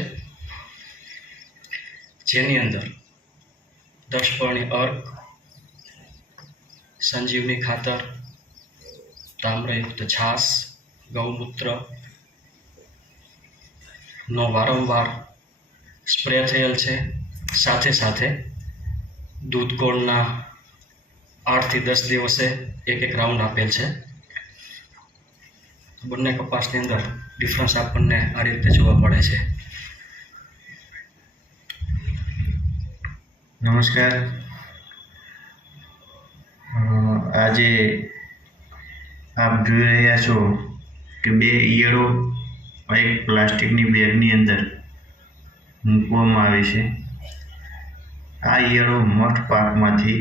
જેની અંદર 10 પર્ણી અર્ક, સંજીવની ખાતર, તામ્રયુક્ત છાસ, ગૌમૂત્ર નો વારંવાર સ્પ્રે થયેલ છે. સાથે દૂધ ગોળના 8 થી 10 દિવસે એક રાઉન્ડ આપેલ છે. બંને કપાસની અંદર ડિફરન્સ આપણને આ રીતે જોવા મળે છે. નમસ્કાર. આજે આપ જોઈ રહ્યા છો કે 2 ઈયળો એક પ્લાસ્ટિકની બેગની અંદર મૂકવામાં આવી છે. આ ઈયળો મઠ પાકમાંથી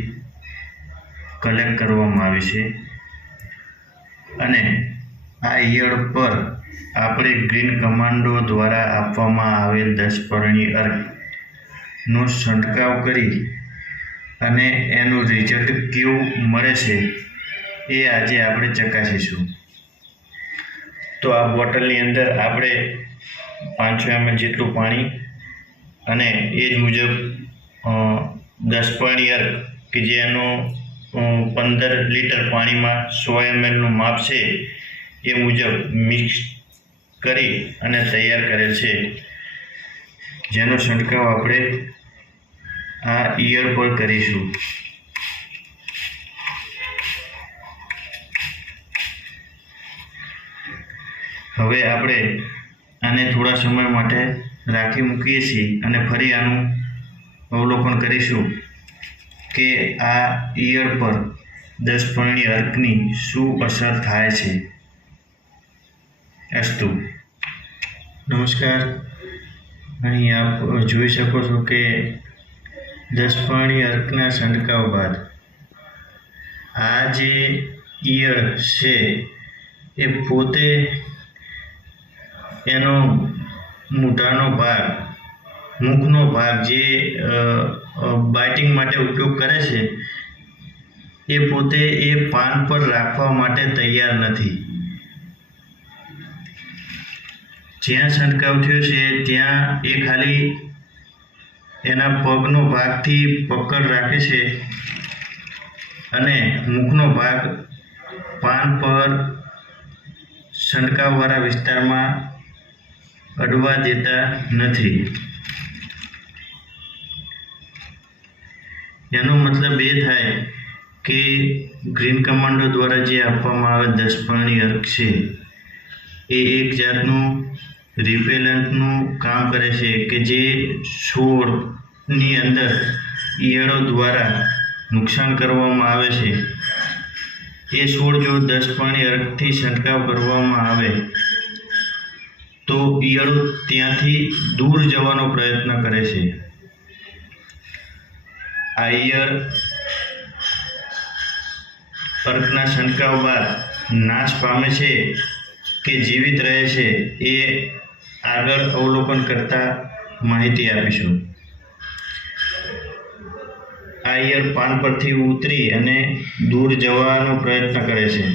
કલેક્ટ કરવામાં આવી છે અને આ ઈયળ પર આપણે ગ્રીન કમાન્ડો દ્વારા આપવામાં આવેલ 10 પર્ણી અર્કનો છંટકાવ કરી અને એનું રિઝલ્ટ કેવું મળે છે એ આજે આપણે ચકાસીશું. તો આ બોટલની અંદર આપણે 500 ml જેટલું પાણી અને એ જ મુજબ 10 પર્ણી અર્ક કે જેનો 15 લીટર પાણીમાં 100 mlનું માપ છે એ મુજબ મિક્સ કરી અને તૈયાર કરેલ છે, જેનો છંટકાવ આપણે આ ઈયળ પર કરીશું. હવે આપણે આને થોડા સમય માટે રાખી મૂકીએ છીએ અને ફરી આનું અવલોકન કરીશું કે આ ઈયળ પર 10 પર્ણી અર્કની શું અસર થાય છે. અસ્તુ. નમસ્કાર. અહીં આપ જોઈ શકો છો કે 10 પાણી અર્કના છંટકાવ બાદ આ જે ઈયળ છે એ પોતે એનો મૂઠાનો ભાગ, મુખનો ભાગ જે બાઇટિંગ માટે ઉપયોગ કરે છે એ પોતે એ પાન પર રાખવા માટે તૈયાર નથી. જ્યાં છંટકાવ થયો છે ત્યાં એ ખાલી એના પગનો ભાગથી પકડ રાખે છે અને મુખનો ભાગ પાન પર છંટકાવવાળા વિસ્તારમાં અડવા દેતા નથી. એનો મતલબ એ થાય કે ગ્રીન કમાન્ડો દ્વારા જે આપવામાં આવે 10 પાણી અર્ક છે એ એક જાતનું રિપેલન્ટનું કામ કરે છે કે જે છોડની અંદર ઈયળો દ્વારા નુકસાન કરવામાં આવે છે એ છોડ જો 10 પાણી અર્કથી છંટકાવ કરવામાં આવે તો ઈયળો ત્યાંથી દૂર જવાનો પ્રયત્ન કરે છે. આ ઈયળ અર્કના છંટકાવ બાદ નાશ પામે છે કે જીવિત રહે છે એ આગળ અવલોકન કરતા માહિતી આપીશું. આ ઈયળ પાન પરથી ઉતરી અને દૂર જવાનો પ્રયત્ન કરે છે.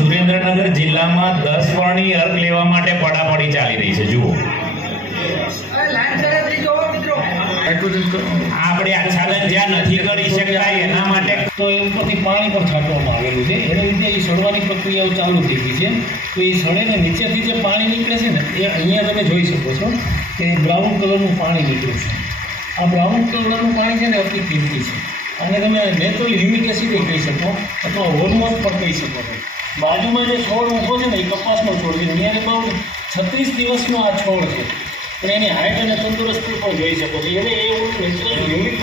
સુરેન્દ્રનગર જિલ્લામાં 10 પાણી અર્ક લેવા માટે પડાપડી ચાલી રહી છે. જુઓ, આપણે આચ્છાદન જ્યાં નથી કરી શકતા એના માટે તો એ ઉપરથી પાણી પણ છાંટવામાં આવેલું છે. એને લીધે એ સડવાની પ્રક્રિયાઓ ચાલુ થઈ ગઈ છે. તો એ સડેને નીચેથી જે પાણી નીકળે છે ને એ અહીંયા તમે જોઈ શકો છો કે બ્રાઉન કલરનું પાણી નીકળ્યું છે. આ બ્રાઉન કલરનું પાણી છે ને અતિ કિંમતી છે. અને તમે નેચરલ હ્યુમિક એસિડ કહી શકો અથવા હોર્મોન પણ કહી શકો છો. બાજુમાં જે છોડ ઊભો છે ને એ કપાસનો છોડ છે. નિયર અબાઉટ 36 દિવસનો આ છોડ છે. પણ એની હાઇટ અને તંદુરસ્તી પણ જોઈ શકો છો. એને એવું નેચરલ હ્યુમિક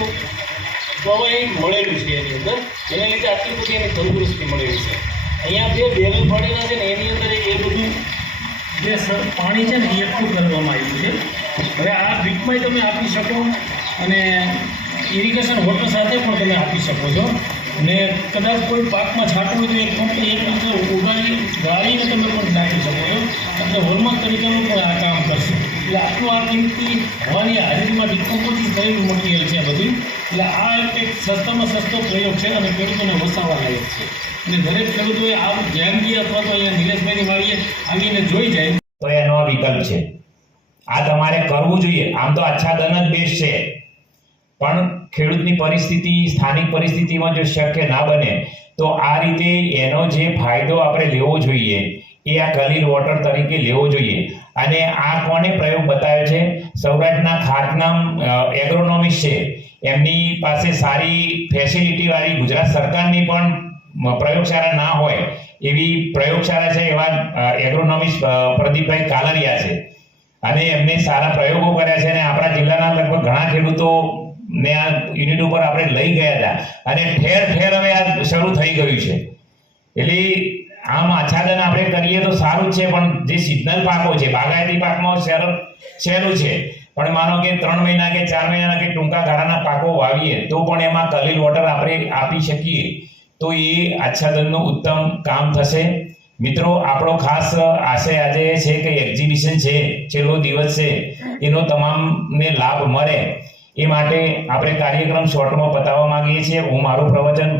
પ્રવાહી મળેલું છે એની અંદર. એને લીધે આટલી બધી એની તંદુરસ્તી મળેલી છે. અહીંયા બે બેરલ પાડીના છે ને એની અંદર એ બધું જે પાણી છે ને એ એકઠું કરવામાં આવ્યું છે. હવે આ ડ્રીપમાં તમે આપી શકો અને ઇરિગેશન વોટર સાથે પણ તમે આપી શકો છો. અને કદાચ કોઈ પાકમાં છાંટવું હોય તો એક રીતે ઉગાડી ગાળીને તમે પણ નાખી શકો છો. એટલે હોર્મોન તરીકેનું પણ આ કામ કરશે. એટલે આટલું આ કિંમતી હવાની હાજરીમાં ડિકમ્પોઝિસ થયેલું મટીરિયલ છે બધું. એટલે આ એક સસ્તામાં સસ્તો પ્રયોગ છે અને ખેડૂતોને વસાવવા લાયક છે. અને દરેક ખેડૂતોએ આ ધ્યાનથી અથવા તો અહીંયા નિલેશભાઈની વાડીએ આવીને જોઈ જાય તો એનો આ વિકલ્પ છે. આ તમારે કરવું જોઈએ. આમ તો આચ્છાદન જ બેસ્ટ છે, પણ ખેડૂતની પરિસ્થિતિ, સ્થાનિક પરિસ્થિતિમાં જો શક્ય ના બને તો આ રીતે એનો જે ફાયદો આપણે લેવો જોઈએ એ આ કલીલ વોટર તરીકે લેવો જોઈએ. અને આ કોને પ્રયોગ બતાવ્યો છે? સૌરાષ્ટ્રના ખ્યાતનામ એગ્રોનોમિસ્ટ છે, એમની પાસે સારી ફેસિલિટી વાળી ગુજરાત સરકારની પણ પ્રયોગશાળા ના હોય એવી પ્રયોગશાળા છે, એવા એગ્રોનોમિસ્ટ પ્રદીપભાઈ કાલરિયા છે, અને એમને સારા પ્રયોગો કર્યા છે. અને આપણા જિલ્લાના લગભગ ઘણા ખેડૂતો ને આ યુનિટ ઉપર આપણે લઈ ગયા હતા, અને ઠેર ઠેર હવે આ શરૂ થઈ ગયું છે. એટલે આમ આચ્છાદન આપણે કરીએ તો સારું છે, પણ જે સિઝનલ પાકો છે, બાગાયતી પાકમાં સહેલું છે, પણ માનો કે 3 મહિના કે 4 મહિનાના કે ટૂંકા ગાળાના પાકો વાવીએ તો પણ એમાં કલીલ વોટર આપણે આપી શકીએ તો એ આચ્છાદનનું ઉત્તમ કામ થશે. મિત્રો, આપણો ખાસ આશય આજે એ છે કે એક્ઝિબિશન છે, છેલ્લો દિવસ છે, એનો તમામને લાભ મળે એ માટે આપણે કાર્યક્રમ શોર્ટમાં પતાવવા માંગીએ છીએ. હું મારું પ્રવચન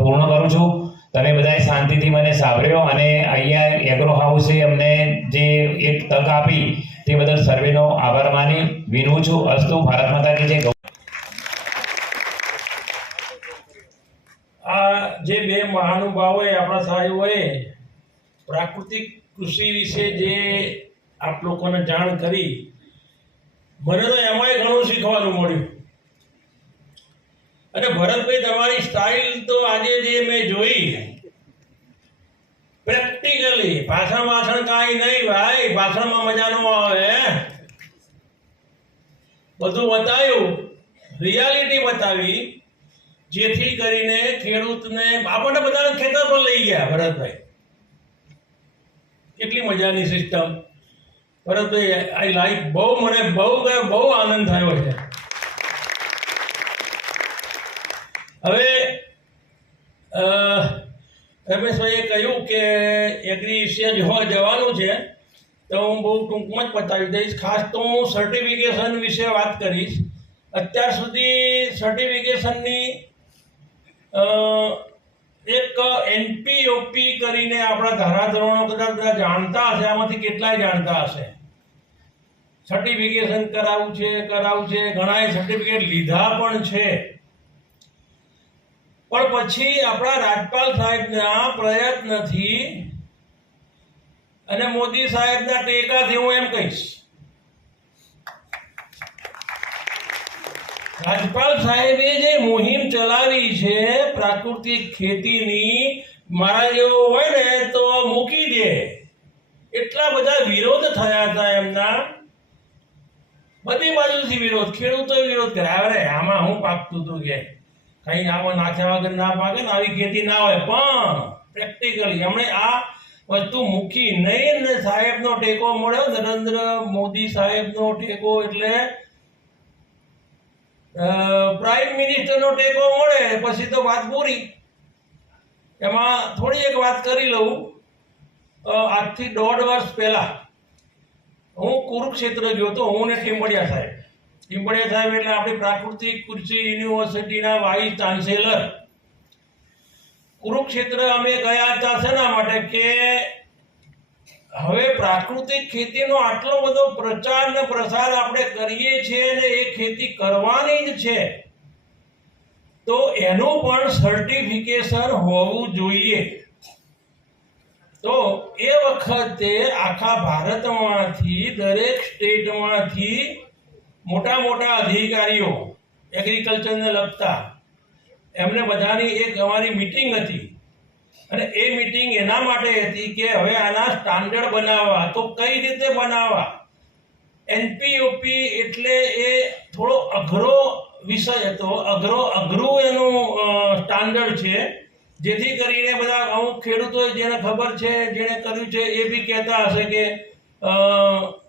પૂર્ણ કરું છું. તમે બધાએ શાંતિથી મને સાંભળ્યો, અને અહીંયા એગ્રો હાઉસે અમને જે એક તક આપી તે બદલ સર્વેનો આભાર માની વિનવું છું. અસ્તુ. ભારત માતા કી જય. આ જે બે મહાનુભાવોએ, આપણા સાહેબોએ પ્રાકૃતિક કૃષિ વિશે જે આપ લોકોને જાણ કરી, મને તો એમાંય ઘણું શીખવાનું મળ્યું. અને ભરતભાઈ, તમારી સ્ટાઇલ તો આજે જે મેં જોઈ, પ્રેક્ટિકલી, ભાષણ કાંઈ નહીં ભાઈ, ભાષણમાં મજા ન આવે, બધું બતાવ્યું, રિયાલિટી બતાવી, જેથી કરીને ખેડૂતને, આપણને બધાને ખેતર પર લઈ ગયા. ભરતભાઈ, કેટલી મજાની સિસ્ટમ. ભરતભાઈ, આઈ લાઈક, મને બહુ આનંદ થયો છે. હવે રમેશભાઈએ કહ્યું કે એગ્રીસિયા જોવા જવાનું છે, તો હું બહુ ટૂંકમાં જ બતાવી દઈશ. ખાસ તો હું સર્ટિફિકેશન વિશે વાત કરીશ. અત્યાર સુધી સર્ટિફિકેશનની એક NPOP કરીને આપણા ધારાધોરણો કદાચ બધા જાણતા હશે, આમાંથી કેટલાય જાણતા હશે. સર્ટિફિકેશન કરાવવું છે, ઘણાએ સર્ટિફિકેટ લીધા પણ છે. પણ પછી આપણા રાજપાલ સાહેબના પ્રયત્નથી અને મોદી સાહેબના ટેકાથી, હું એમ કહીશ, રાજપાલ સાહેબે જે મુહિમ ચલાવી છે પ્રાકૃતિક ખેતીની, મારા જેવો હોય ને તો મૂકી દે એટલા બધા વિરોધ થયા હતા એમના, બધી બાજુથી વિરોધ. ખેડૂતોએ વિરોધ કર્યા, અરે આમાં હું પાકતું હતું કે કઈ આમાં નાખ્યા વગર ના પાકે ને, આવી ખેતી ના હોય. પણ પ્રેક્ટિકલી એમણે આ વસ્તુ મૂકી નહીં, ને સાહેબનો ટેકો મળ્યો, નરેન્દ્ર મોદી સાહેબનો ટેકો, એટલે પ્રાઇમ મિનિસ્ટરનો ટેકો મળે પછી તો વાત પૂરી. એમાં થોડી એક વાત કરી લઉં. આજથી 1.5 વર્ષ પહેલા હું કુરુક્ષેત્ર ગયો હતો, હું ને ટીમ્બડિયા સાહેબ એટલે આપણી પ્રાકૃતિક કૃષિ યુનિવર્સિટીના વાઇસ ચાન્સેલર. કુરુક્ષેત્ર અમે ગયા હતા શેના માટે કે હવે પ્રાકૃતિક ખેતીનો આટલો બધો પ્રચાર ને પ્રસાર આપણે કરીએ છીએ ને એ ખેતી કરવાની જ છે, તો એનું પણ સર્ટિફિકેશન હોવું જોઈએ. તો એ વખતે આખા ભારતમાંથી, દરેક સ્ટેટમાંથી મોટા મોટા અધિકારીઓ એગ્રીકલ્ચરને લગતા, એમને બધાની એક અમારી મીટિંગ હતી. અને એ મીટિંગ એના માટે હતી કે હવે આના સ્ટાન્ડર્ડ બનાવવા. તો કઈ રીતે બનાવવા? NPOP એટલે એ થોડો અઘરો વિષય હતો, અઘરું એનું સ્ટાન્ડર્ડ છે, જેથી કરીને બધા અમુક ખેડૂતો જેને ખબર છે, જેને કર્યું છે, એ બી કહેતા હશે કે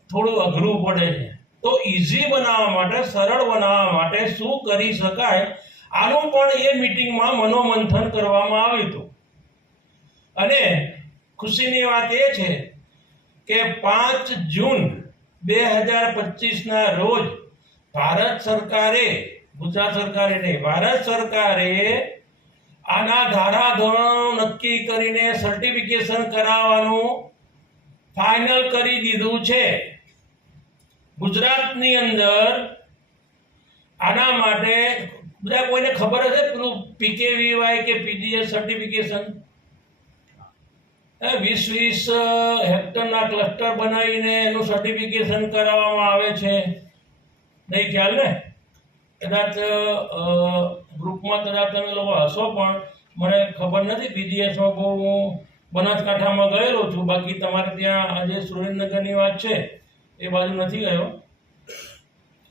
થોડું અઘરું પડે છે. તો ઇઝી બનાવવા માટે, સરળ બનાવવા માટે શું કરી શકાય, આનું પણ એ મીટિંગમાં મનોમંથન કરવામાં આવ્યું હતું. અને ખુશીની વાત એ છે કે 5 જૂન 2025ના રોજ ભારત સરકારે, ગુજરાત સરકારે નહીં, ભારત સરકારે આના ધારાધોરણો નક્કી કરીને સર્ટિફિકેશન કરાવવાનું ફાઇનલ કરી દીધું છે. ગુજરાતની અંદર આના માટે બધા કોઈને ખબર હશે પેલું PKVY કે PGS સર્ટિફિકેશન? 20 હેક્ટરના ક્લસ્ટર બનાવીને એનું સર્ટિફિકેશન કરાવવામાં આવે છે. નહીં ખ્યાલ ને? કદાચ ગ્રુપમાં કદાચ તમે લોકો હશો, પણ મને ખબર નથી. બીજીએસમાં બહુ હું બનાસકાંઠામાં ગયેલો છું, બાકી તમારે ત્યાં આજે સુરેન્દ્રનગરની વાત છે એ બાજુ નથી ગયો.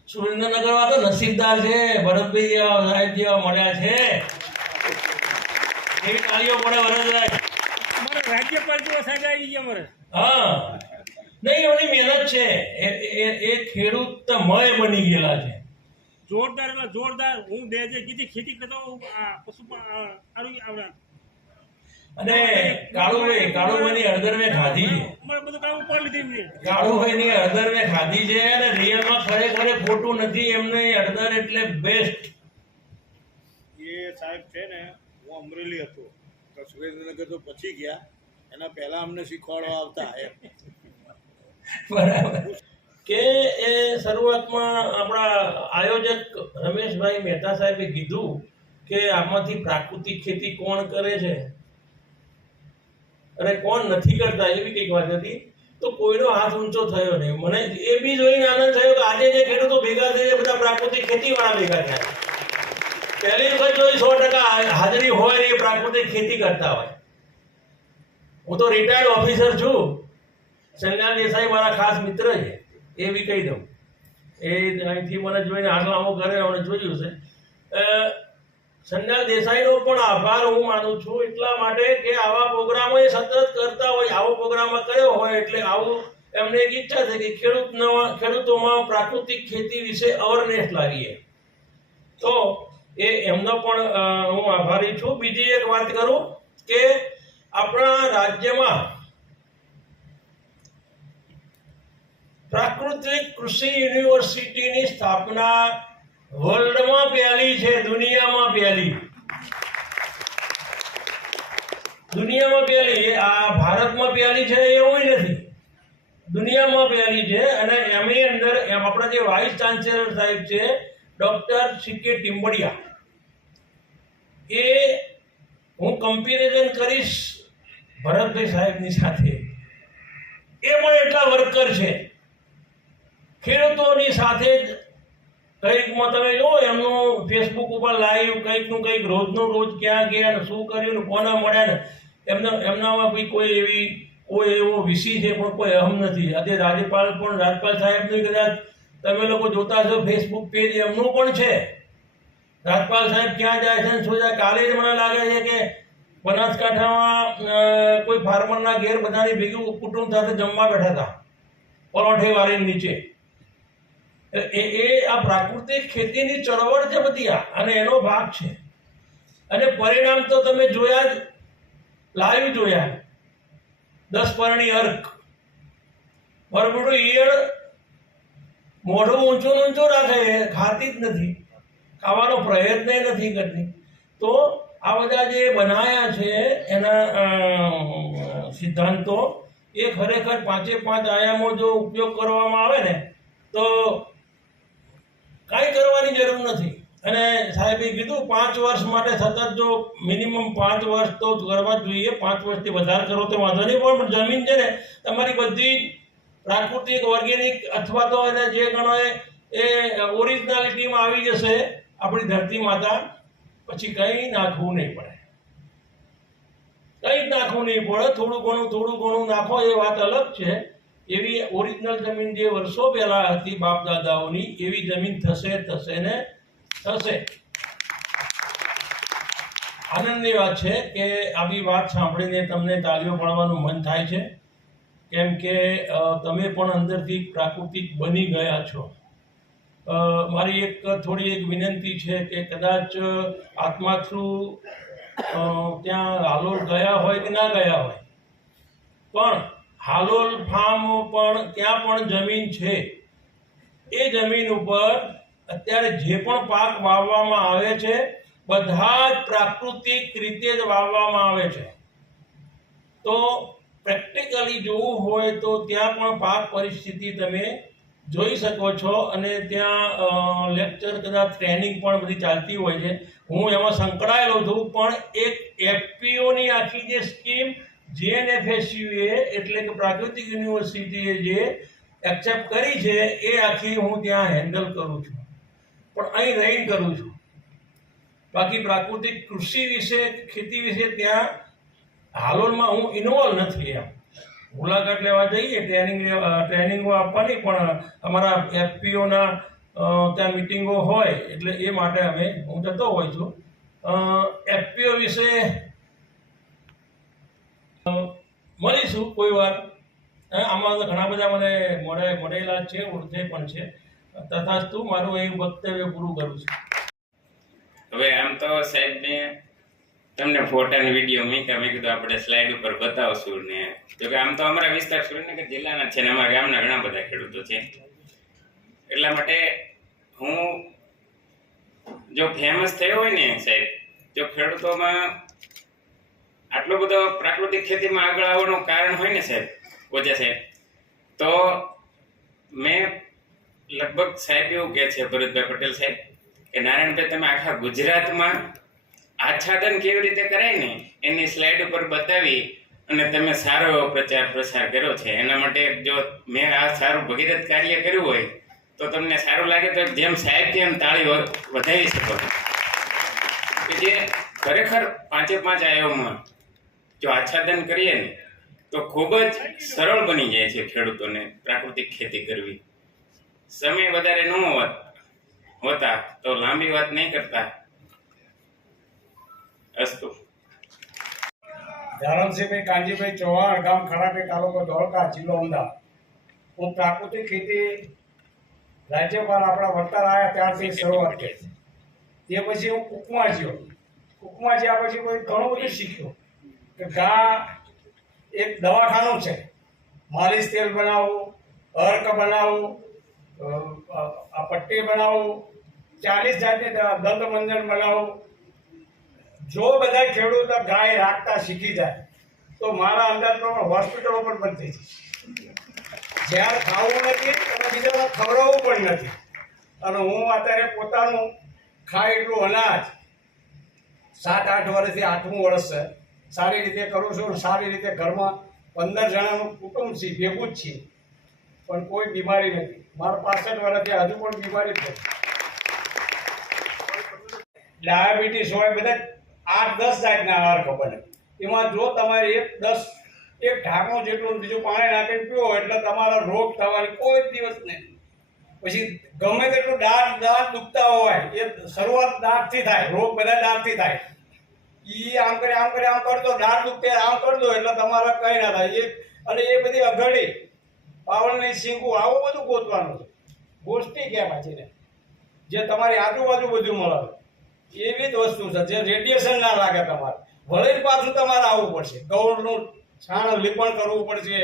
સુરેન્દ્રનગરમાં તો નસીબદાર છે, ભરતભાઈ જેવા સાહેબ જેવા મળ્યા છે. એવી તાળીઓ પડે વરદરાજ. રાજ્યપાલ જેવા સાહેબ આવી ગયા મારે. હા, નહીં, એની મહેનત છે. એ ખેડૂતમય બની ગયેલા છે. જોરદાર એટલે જોરદાર. હું 2000 ખેતી કરતો અને કાળુભાઈની હળદર મેં ખાધી છે. બધું કામ ઉપર લીધી. કાળુભાઈની હળદર મેં ખાધી છે અને રિયલમાં ખરેખર ખોટું નથી. એમને હળદર એટલે બેસ્ટ. એ સાહેબ છે ને, હું અમરેલી હતો તો સુરેન્દ્રનગર તો પછી ગયા, એના પહેલા અમને શીખવાડવા આવતા એમ. બરાબર. કે એ શરૂઆતમાં આપણા આયોજક રમેશભાઈ મહેતા સાહેબે કીધું કે આમાંથી પ્રાકૃતિક ખેતી કોણ કરે છે અને કોણ નથી કરતા, એવી કંઈક વાત હતી. તો કોઈનો હાથ ઊંચો થયો નહીં. મને એ બી જોઈને આનંદ થયો કે આજે જે ખેડૂતો ભેગા થયા બધા પ્રાકૃતિક ખેતીવાળા ભેગા થયા. પહેલી વખત જોઈ 100% હાજરી હોય ને એ પ્રાકૃતિક ખેતી કરતા હોય. હું તો રિટાયર્ડ ઓફિસર છું. સંજ્ઞાન દેસાઈ મારા ખાસ મિત્ર છે, એ બી કહી દઉં. એ અહીંથી મને જોઈને આગળ આવું કરે, મને જોયું છે. સંજ્ઞાન દેસાઈનો પણ આભાર હું માનું છું એટલા માટે કે આવા પ્રોગ્રામો એ સતત કરતા હોય. આવો પ્રોગ્રામ કર્યો હોય એટલે આવું એમને એક ઈચ્છા છે કે ખેડૂતોમાં પ્રાકૃતિક ખેતી વિશે અવેરનેસ લાવીએ. તો એ એમનો પણ હું આભારી છું. બીજી એક વાત કરું કે આપણા રાજ્યમાં પ્રાકૃતિક કૃષિ યુનિવર્સિટીની સ્થાપના વર્લ્ડમાં પહેલી છે, દુનિયામાં પહેલી. દુનિયામાં પહેલી. આ ભારતમાં પહેલી છે એવું નથી, દુનિયામાં પહેલી છે. અને એમની અંદર આપણા જે વાઇસ ચાન્સેલર સાહેબ છે ડૉક્ટર સી.કે. ટીમ્બડિયા, એ હું કમ્પેરિઝન કરીશ ભરતભાઈ સાહેબની સાથે. એ પણ એટલા વર્કર છે. ખેડૂતોની સાથે જ કંઈકમાં તમે જુઓ એમનું ફેસબુક ઉપર લાઈવ કંઈકનું કંઈક રોજનું રોજ ક્યાં ગયા ને શું કર્યું ને કોના મળ્યા ને એમનામાં કોઈ એવો વિષય છે પણ કોઈ અહમ નથી. આજે રાજપાલ સાહેબનું કદાચ તમે લોકો જોતા હશો ફેસબુક પેજ એમનું પણ છે. રાજપાલ સાહેબ ક્યાં જાય છે ને શું જાય. કાલે જ મને લાગે છે કે બનાસકાંઠામાં કોઈ ફાર્મરના ઘેર બધાની ભેગું કુટુંબ સાથે જમવા બેઠા હતા પરોઠે વાળીની નીચે. એ આ પ્રાકૃતિક ખેતીની ચળવળ છે બધી આ, અને એનો ભાગ છે. અને પરિણામ તો તમે જોયા જ, લાઈવ જોયા. 10 પરણી અર્ક, બરબડું ઈયળ મોઢું ઊંચું ઊંચું રાખે, ખાતી જ નથી, ખાવાનો પ્રયત્ન નથી કરતી. તો આ બધા જે બનાયા છે એના સિદ્ધાંતો એ ખરેખર 5 આયામો જો ઉપયોગ કરવામાં આવે ને તો કાંઈ કરવાની જરૂર નથી. અને સાહેબે કીધું 5 વર્ષ માટે સતત જો મિનિમમ 5 વર્ષ તો કરવા જ જોઈએ. 5 વર્ષથી વધારે કરો તો વાંધો નહીં, પણ જમીન છે ને તમારી બધી પ્રાકૃતિક ઓર્ગેનિક અથવા તો એને જે ગણો એ ઓરિજિનાલિટીમાં આવી જશે આપણી ધરતી માતા. પછી કંઈ નાખવું નહીં પડે, કંઈ જ નાખવું નહીં પડે. થોડું ઘણું નાખો એ વાત અલગ છે. એવી ઓરિજિનલ જમીન જે વર્ષો પહેલા હતી બાપ દાદાઓની, એવી જમીન થશે ને થશે. આનંદની વાત છે કે આવી વાત સાંભળીને તમને તાળીઓ પાડવાનું મન થાય છે, કેમ કે તમે પણ અંદરથી પ્રાકૃતિક બની ગયા છો. મારી થોડી એક વિનંતી છે કે કદાચ આત્મા થ્રુ ત્યાં હાલોલ ગયા હોય કે ના ગયા હોય, પણ હાલોલ ફાર્મ પણ ત્યાં પણ જમીન છે. એ જમીન ઉપર અત્યારે જે પણ પાક વાવવામાં આવે છે બધા જ પ્રાકૃતિક રીતે જ વાવવામાં આવે છે. તો પ્રેક્ટિકલી જોવું હોય તો ત્યાં પણ પાક પરિસ્થિતિ તમે જોઈ શકો છો. અને ત્યાં લેક્ચર કદાચ ટ્રેનિંગ પણ બધી ચાલતી હોય છે. હું એમાં સંકળાયેલો છું, પણ એક એફપીઓની આખી જે સ્કીમ JNFSUએ એટલે કે પ્રાકૃતિક યુનિવર્સિટીએ જે એક્સેપ્ટ કરી છે એ આખી હું ત્યાં હેન્ડલ કરું છું, પણ અહીં રહીને કરું છું. બાકી પ્રાકૃતિક કૃષિ વિશે, ખેતી વિશે ત્યાં હાલોલમાં હું ઇન્વોલ્વ નથી. એમ મુલાકાત લેવા જઈએ, ટ્રેનિંગો આપવાની, પણ અમારા FPOના ત્યાં મિટિંગો હોય એટલે એ માટે હું જતો હોઉં છું. FPO વિશે મળીશું કોઈ વાર. આમાં તો ઘણા બધા મને મળેલા છે, ઓળખે પણ છે. તથાસ્તુ, મારું અહીં વક્તવ્ય પૂરું કરું છું. હવે આમ તો સાહેબ ને તમને ફોટા અને વિડીયો મૂક્યા, મેં કીધું આપણે સ્લાઇડ ઉપર બતાવશું. ને જો કે આમ તો અમારા વિસ્તાર સુરેન્દ્રનગર જિલ્લાના છે ને અમારા ગામના ઘણા બધા ખેડૂતો છે, એટલા માટે હું જો ફેમસ થયો હોય ને સાહેબ, જો ખેડૂતોમાં આટલો બધો પ્રાકૃતિક ખેતીમાં આગળ આવવાનું કારણ હોય ને સાહેબ, ઓજા સાહેબ, તો મેં લગભગ સાહેબ એવું કહે છે ભરતભાઈ પટેલ સાહેબ કે નારાયણભાઈ તમે આખા ગુજરાતમાં આચ્છાદન કેવી રીતે કરાય ને એની સ્લાઇડ ઉપર બતાવી અને તમે સારો એવો પ્રચાર પ્રસાર કર્યો છે. એના માટે જો મેં આ સારું ભગીરથ કાર્ય કર્યું હોય તો તમને સારું લાગે તો જેમ સાહેબ કે એમ તાળી વધારી શકો કે જે ખરેખર 5-5 આયોમાં જો આચ્છાદન કરીએ ને તો ખૂબ જ સરળ બની જાય છે ખેડૂતોને પ્રાકૃતિક ખેતી કરવી. સમય વધારે ન હોતા તો લાંબી વાત નહીં કરતા. અસ્તુ. ધરમસિંહભાઈ કાનજીભાઈ ચૌહાણ, ગામ ખરાટી, તાલુકો ધોળકા, જિલ્લો અમદાવાદ. હું પ્રાકૃતિક ખેતી રાજ્યપાલ આપણા વળતર આવ્યા ત્યારથી શરૂઆત કરી. તે પછી હું કુકમાં જ્યો. કુકમાં જ્યાં પછી ઘણું બધું શીખ્યો કે એક દવાખાનું છે, માલિશ તેલ બનાવવું, અર્ક બનાવવું, આ પટ્ટી બનાવવું, 40 જાતની દંતમંજન બનાવવું. જો બધા ખેડૂતો ગાય રાખતા શીખી જાય તો મારા અંદાજ પ્રમાણે હોસ્પિટલો પણ બંધ થઈ જાય. જ્યાં ખાવું નથી અને બીજાને ખવડાવવું પણ નથી. અને હું અત્યારે પોતાનું ખાય એટલું અનાજ 7-8 વર્ષથી 8મું વર્ષ છે, સારી રીતે કરું છું. સારી રીતે ઘરમાં 15 જણાનું કુટુંબ છે, ભેગું જ છીએ, પણ કોઈ બીમારી નથી. મારા 65 વર્ષથી હજુ પણ બીમારી છે. ડાયાબિટીસ હોય, બધા 8-10 જાતના આહાર બને. એમાં જો તમારે એક ઢાંકણું જેટલું બીજું પાણી નાખીને પીવો એટલે તમારો રોગ થવાની કોઈ દિવસ નહીં. પછી ગમે તેટલું દાંત દુખતા હોય, એ શરૂઆત દાંતથી થાય. રોગ બધા દાંતથી થાય. આમ કરતો દાંત દુખતે આમ કરતો એટલે તમારે કંઈ ના થાય. અને એ બધી અઘડી, પાવલની શીંગું, આવું બધું ગોતવાનું છે. ગોષ્ઠી કહેવાય છે ને, જે તમારી આજુબાજુ બધું મળે એવી જ વસ્તુ છે, જે રેડિયેશન ના લાગે તમારે. વળી પાછું તમારે આવવું પડશે, ગૌળનું છાણ લીપણ કરવું પડશે,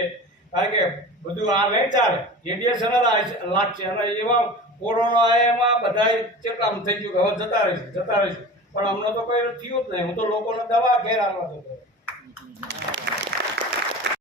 કારણ કે બધું આ નહીં ચાલે. રેડિયેશન લાગશે. અને એવા કોરોના એમાં બધા કેટલા થઈ ગયું કે હવે જતા રહીશું. પણ અમને તો કંઈ થયું જ નહીં. હું તો લોકોને દવા ઘેર આવવા જતો.